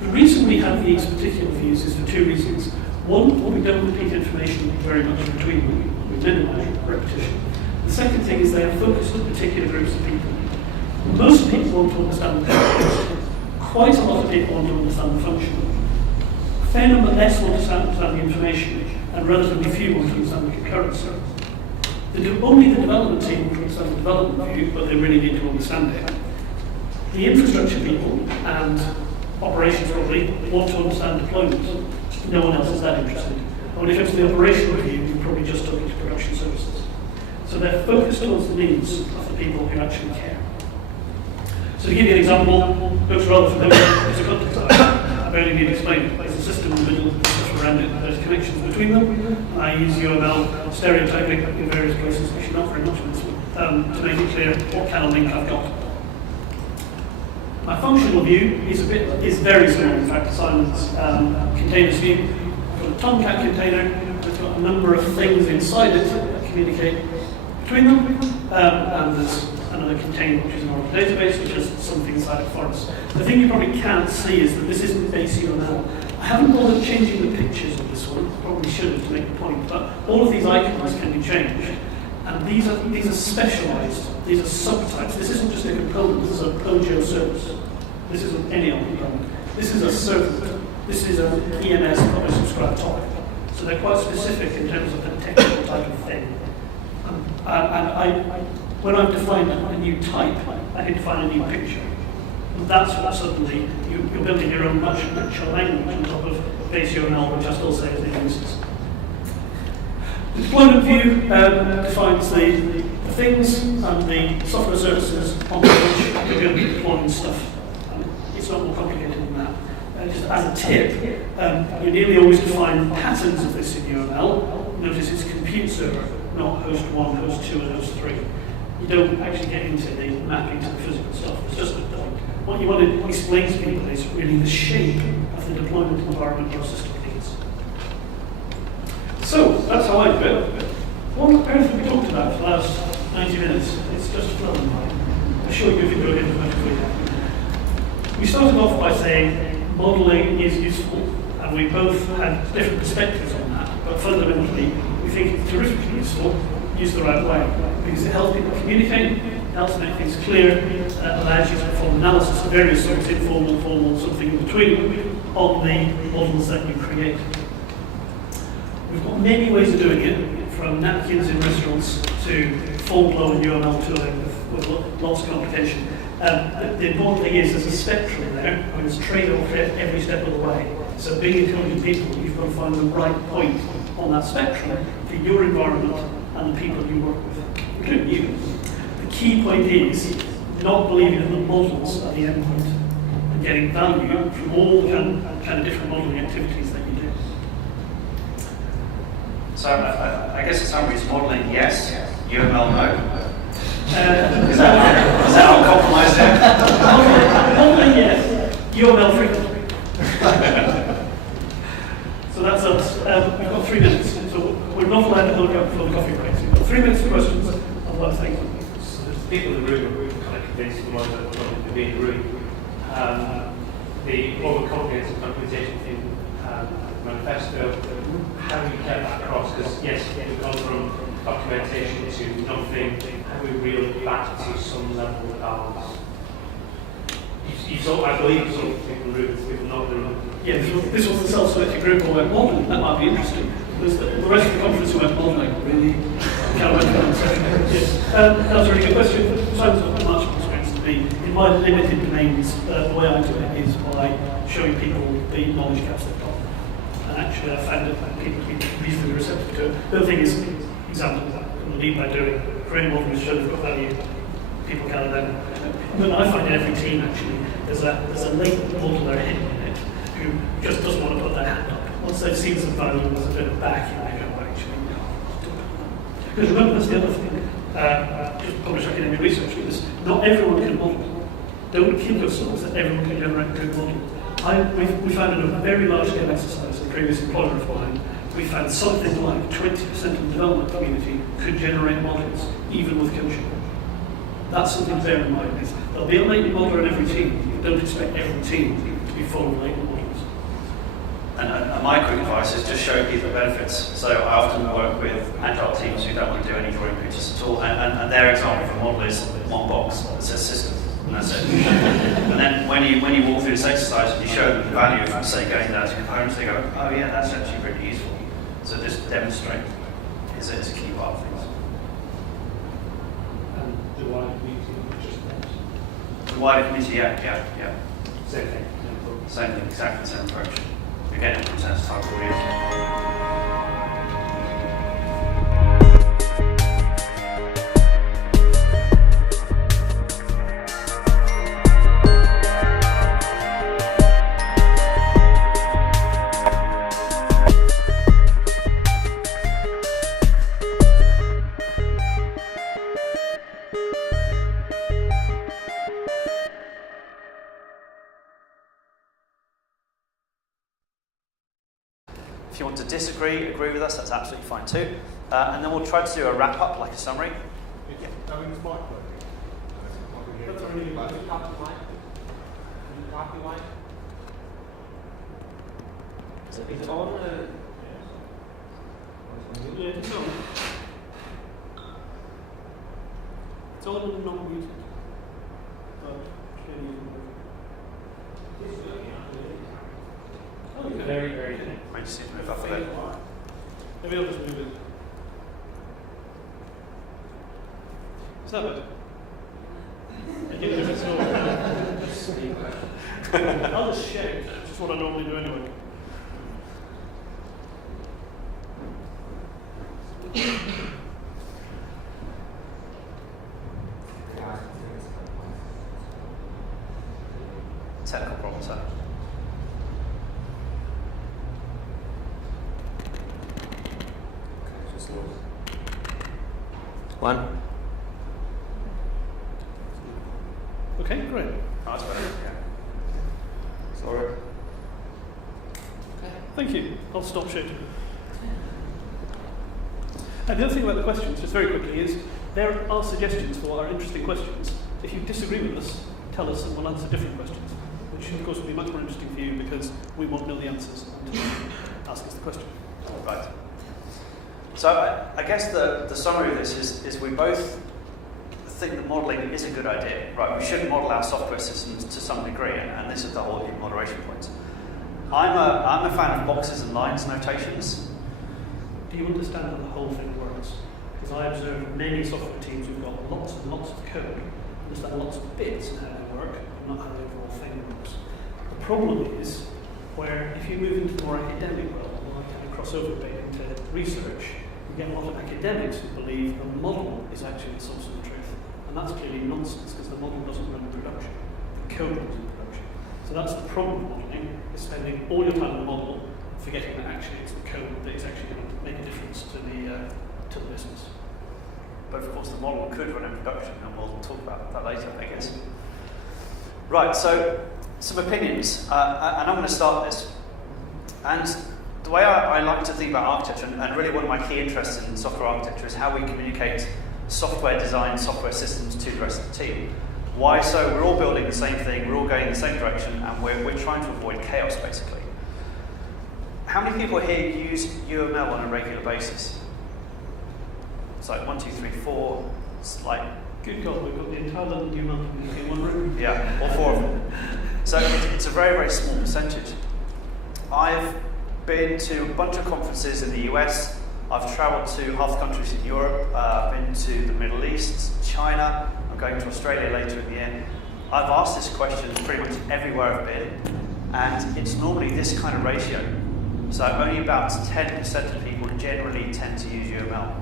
The reason we have these particular views is for 2 reasons. One, we don't repeat information very much between them. We minimize repetition. The second thing is they are focused on particular groups of people. Most people want to understand the context. Quite a lot of people want to understand the function. A fair number less want to understand the information, and relatively few want to understand the concurrency. Only the development team want to understand the development view, but they really need to understand it. The infrastructure people and operations probably want to understand deployment. No one else is that interested. And when it comes to the operational view, you're probably just talking to production services. So they're focused towards the needs of the people who actually care. So to give you an example, looks rather familiar, it's a context I barely need to explain. There's a system in the middle, stuff around it, there's connections between them. I use UML stereotyping in various places, actually not very much in this one, to make it clear what kind of link I've got. My functional view is very similar, in fact, to Simon's containers view. I've got a Tomcat container, it's got a number of things inside it that communicate between them, and there's another container which is an Oracle database, which has something inside it for us. The thing you probably can't see is that this isn't base UML. I haven't bothered changing the pictures of this one, probably should have to make the point, but all of these icons can be changed. And these are specialized, these are subtypes. This isn't just a component, this is a POJO service. This isn't any other component. This is a servant. This is an EMS publish subscribe topic. So they're quite specific in terms of the technical type of thing. When I've defined a new type, I can define a new picture. And that's what suddenly you're building your own much richer language on top of base UML, which I still say is the uses. The deployment view defines the things and the software services on which you're going to be deploying stuff. It's not more complicated than that. just as a tip, you nearly always define patterns of this in UML. Notice it's compute server, not host 1, host 2, and host 3. You don't actually get into the mapping to the physical stuff. It's just a point. What you want to explain to people is really the shape of the deployment environment your system needs. So, that's how I do it. What on earth have we talked about for the last 90 minutes? It's just flown by. I'm sure you've enjoyed it as much as we have. We started off by saying modelling is useful, and we both had different perspectives on that, but fundamentally, we think it's terrifically useful, used the right way, because it helps people communicate, helps make things clear, allows you to perform analysis of various sorts, informal, formal, something in between, on the models that you create. We've got many ways of doing it, from napkins in restaurants to full-blown UML tooling with lots of complication. The important thing is there's a spectrum there, and there's trade-off every step of the way. So being intelligent people, you've got to find the right point on that spectrum for your environment and the people you work with, including you. The key point is not believing in the models at the end point and getting value from all the kind of different modeling activities that you do. So I guess in summary, is modeling yes, UML no. Is that uncompromised there? Modeling yes, UML frequently. So that's us. We've got 3 minutes, so we're not allowed to look up for the coffee breaks. We've got 3 minutes for questions. I'll let thank you. So there's people in the room who are kind of convinced the ones that are not to be in the room. The overcomplicated documentation in manifesto, how do you get that across? Because yes, we've gone from documentation to nothing, and we really back to some level of balance. I believe you saw people in the room with not the room. Yeah, this was the self-selected group who went modelling. That might be interesting. The rest of the conference who went modelling really kind of went down the session. Yes. That was a really good question. Simon's got much more experience than me. In my limited domains, the way I do it is by showing people the knowledge gaps they've got. And actually, I found that people can be reasonably receptive to it. The other thing is, examples that can lead by doing creating models show they've got value. People can then. But I find in every team actually there's a latent modeler hidden in it who just doesn't want to put their hand up. Once they've seen some value and there's a bit of backing, they go, well, actually, no. Because remember, that's the other thing. Just published academic research with this. Not everyone can model. Don't kid yourselves that everyone can generate a good model. We found in a very large-scale exercise, a previous employer of mine, we found something like 20% of the development community could generate models, even with coaching. That's something to bear in mind. Is there'll be a latent modeler in every team. You don't expect every team to be full of latent models. And my quick advice is just show people the benefits. So I often work with agile teams who don't want to do any drawing pictures at all, and their example for a model is one box that says system, and that's it. And then when you walk through this exercise and you show them the value of, say, going down to components, they go, oh yeah, that's actually pretty useful. So just demonstrate is a key part of things. The wider community, just those. The wider community, yeah. Same thing. Same thing, exactly the same approach. Again, a consensus type audience. If you want to disagree, agree with us, that's absolutely fine too. And then we'll try to do a wrap up, like a summary. Yeah. Having this mic working. That's really good. Copy mic. It's on. Yeah, it's on. It's on and not muted. Oh, okay. Very, very good. Might just need to move up a bit. Maybe I'll just move it. Is that better? I'll just shake. Which is what I normally do anyway. Technical problem, sir. One. Okay, great. Oh, that's better. Yeah. Sorry. Thank you. I'll stop sharing. And the other thing about the questions, just very quickly, is there are suggestions for what are interesting questions. If you disagree with us, tell us and we'll answer different questions, which of course will be much more interesting for you because we won't know the answers until you ask us the question. Right. So I guess the summary of this is we both think that modelling is a good idea. Right, we should model our software systems to some degree, and this is the whole moderation point. I'm a fan of boxes and lines notations. Do you understand how the whole thing works? Because I observe many software teams who've got lots and lots of code, understand lots of bits and how they work, but not how the overall thing works. The problem is where if you move into the more academic world, or kind of crossover bit into research, you get a lot of academics who believe the model is actually the source of the truth. And that's clearly nonsense because the model doesn't run in production. The code runs in production. So that's the problem with modelling, is spending all your time on the model, forgetting that actually it's the code that is actually going to make a difference to the business. But of course the model could run in production, and we'll talk about that later, I guess. Right, so some opinions, and I'm going to start this. And the way I like to think about architecture, and really one of my key interests in software architecture, is how we communicate software design, software systems to the rest of the team. Why so? We're all building the same thing, we're all going in the same direction, and we're trying to avoid chaos, basically. How many people here use UML on a regular basis? It's like 1, 2, 3, 4. It's like, Good God, we've got the entire London UML community in one room. yeah, all 4 of them. So it's a very, very small percentage. I've been to a bunch of conferences in the US. I've travelled to half the countries in Europe. I've been to the Middle East, China. I'm going to Australia later in the year. I've asked this question pretty much everywhere I've been, and it's normally this kind of ratio. So only about 10% of people generally tend to use UML,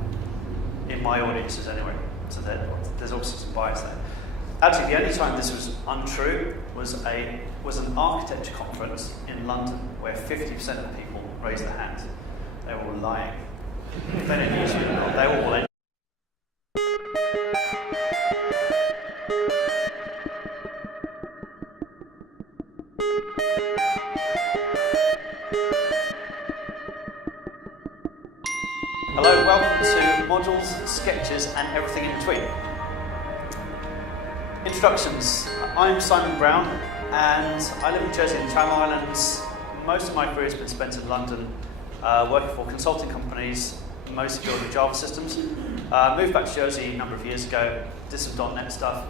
in my audiences anyway. So there's also some bias there. Actually, the only time this was untrue was an architecture conference in London where 50% of the people raised their hands. They were all lying. They don't use UML. They were all. Hello, welcome to modules, sketches, and everything in between. Introductions. I'm Simon Brown, and I live in Jersey and the Channel Islands. Most of my career has been spent in London, working for consulting companies, mostly building Java systems. Moved back to Jersey a number of years ago, did some .NET stuff.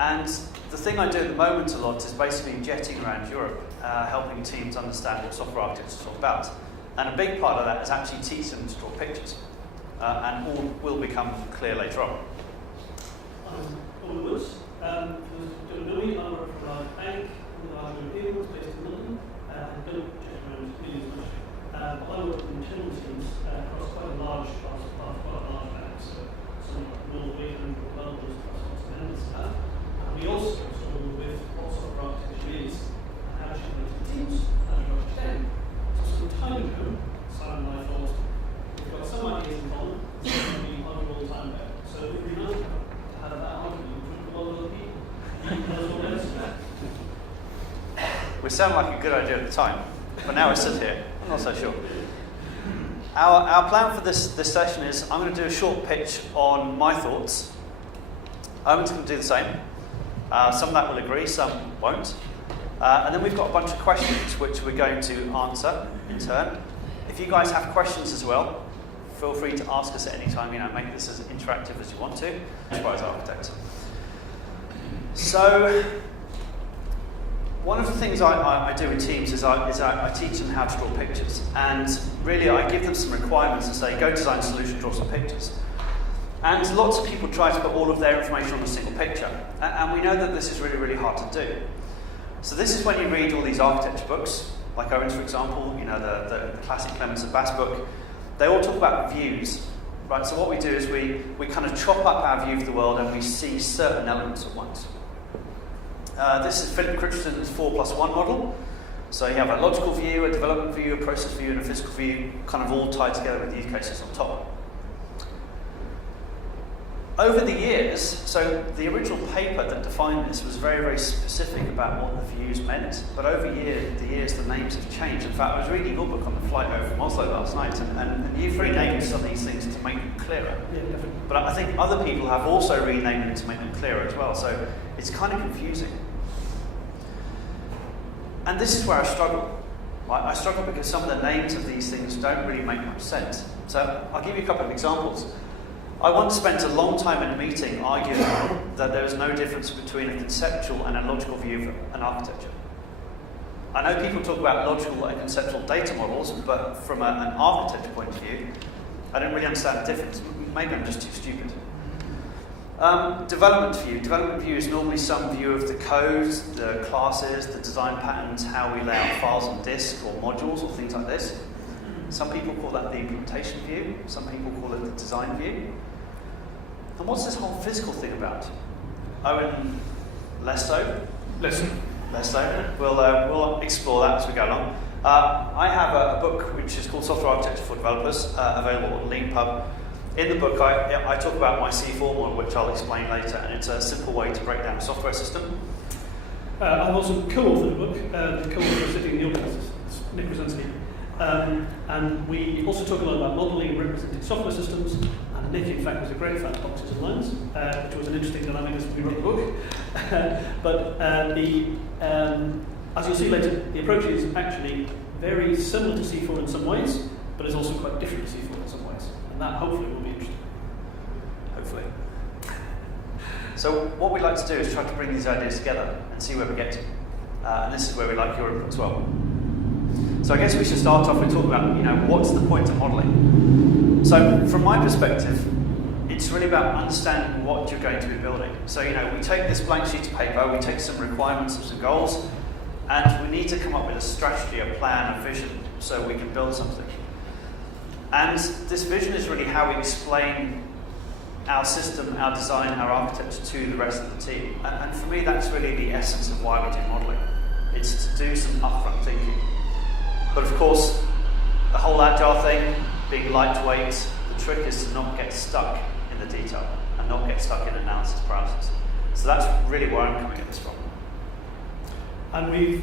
And the thing I do at the moment a lot is basically jetting around Europe, helping teams understand what software architecture is all about. And a big part of that is actually teaching them to draw pictures. And all will become clear later on. I'm Eoin Woods. For those who don't know me, I work for a bank in the Eoin Woods based in London. And don't check around millions much. I work in internal teams across quite a large bank. So some like Norway and London across continental staff. And we also struggle with what software architecture is and how it should relate to teams and how to down. Some time ago, Simon and I thought we've got some ideas in common, so we're going to argue all the time about. So it would be nice to have that argument with a lot of other people. You know what else about. Which sounded like a good idea at the time, but now I sit here, I'm not so sure. Our plan for this session is I'm going to do a short pitch on my thoughts. Owen's going to do the same. Some of that will agree, some won't. And then we've got a bunch of questions which we're going to answer in turn. If you guys have questions as well, feel free to ask us at any time. Make this as interactive as you want to. Enterprise architect. So, one of the things I do in teams is I teach them how to draw pictures. And really I give them some requirements and say, go design a solution, draw some pictures. And lots of people try to put all of their information on a single picture. And we know that this is really, really hard to do. So this is when you read all these architecture books, like Owen's, for example, the classic Clemens and Bass book. They all talk about views, right? So what we do is we kind of chop up our view of the world and we see certain elements at once. This is Philip Christensen's 4+1 model. So you have a logical view, a development view, a process view, and a physical view, kind of all tied together with use cases on top. over the years, so the original paper that defined this was very, very specific about what the views meant, but over the years the names have changed. In fact, I was reading your book on the flight over from Oslo last night, and you've renamed some of these things to make them clearer. Yeah, definitely. But I think other people have also renamed them to make them clearer as well, so it's kind of confusing. And this is where I struggle. Right? I struggle because some of the names of these things don't really make much sense. So I'll give you a couple of examples. I once spent a long time in a meeting arguing that there is no difference between a conceptual and a logical view of an architecture. I know people talk about logical and conceptual data models, but from an architecture point of view, I don't really understand the difference. Maybe I'm just too stupid. Development view. Development view is normally some view of the code, the classes, the design patterns, how we lay out files on disk or modules or things like this. Some people call that the implementation view. Some people call it the design view. And what's this whole physical thing about? Owen, less so? Less so. We'll explore that as we go along. I have a book which is called Software Architecture for Developers, available on LeanPub. In the book, I talk about my C4 model, which I'll explain later, and it's a simple way to break down a software system. I've also co-authored a book. The co-author is sitting in the audience, it's Nick Krasinski. And we also talk a lot about modelling and representing software systems. And Nick, in fact, was a great fan of boxes and lines, which was an interesting dynamic as we wrote the book. But as you'll see later, the approach is actually very similar to C4 in some ways, but it's also quite different to C4 in some ways. And that hopefully will be interesting. Hopefully. So what we like to do is try to bring these ideas together and see where we get to. And this is where we like your input as well. So I guess we should start off with talking about, what's the point of modelling? So from my perspective, it's really about understanding what you're going to be building. So, we take this blank sheet of paper, we take some requirements and some goals, and we need to come up with a strategy, a plan, a vision, so we can build something. And this vision is really how we explain our system, our design, our architecture to the rest of the team. And for me, that's really the essence of why we do modelling. It's to do some upfront thinking. But of course, the whole agile thing, being lightweight, the trick is to not get stuck in the detail and not get stuck in analysis paralysis. So that's really where I'm coming at this from. And we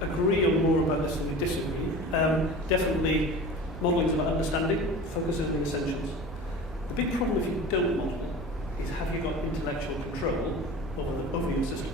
agree on more about this than we disagree. Definitely, modelling is about understanding, focuses on essentials. The big problem if you don't model is have you got intellectual control over your system?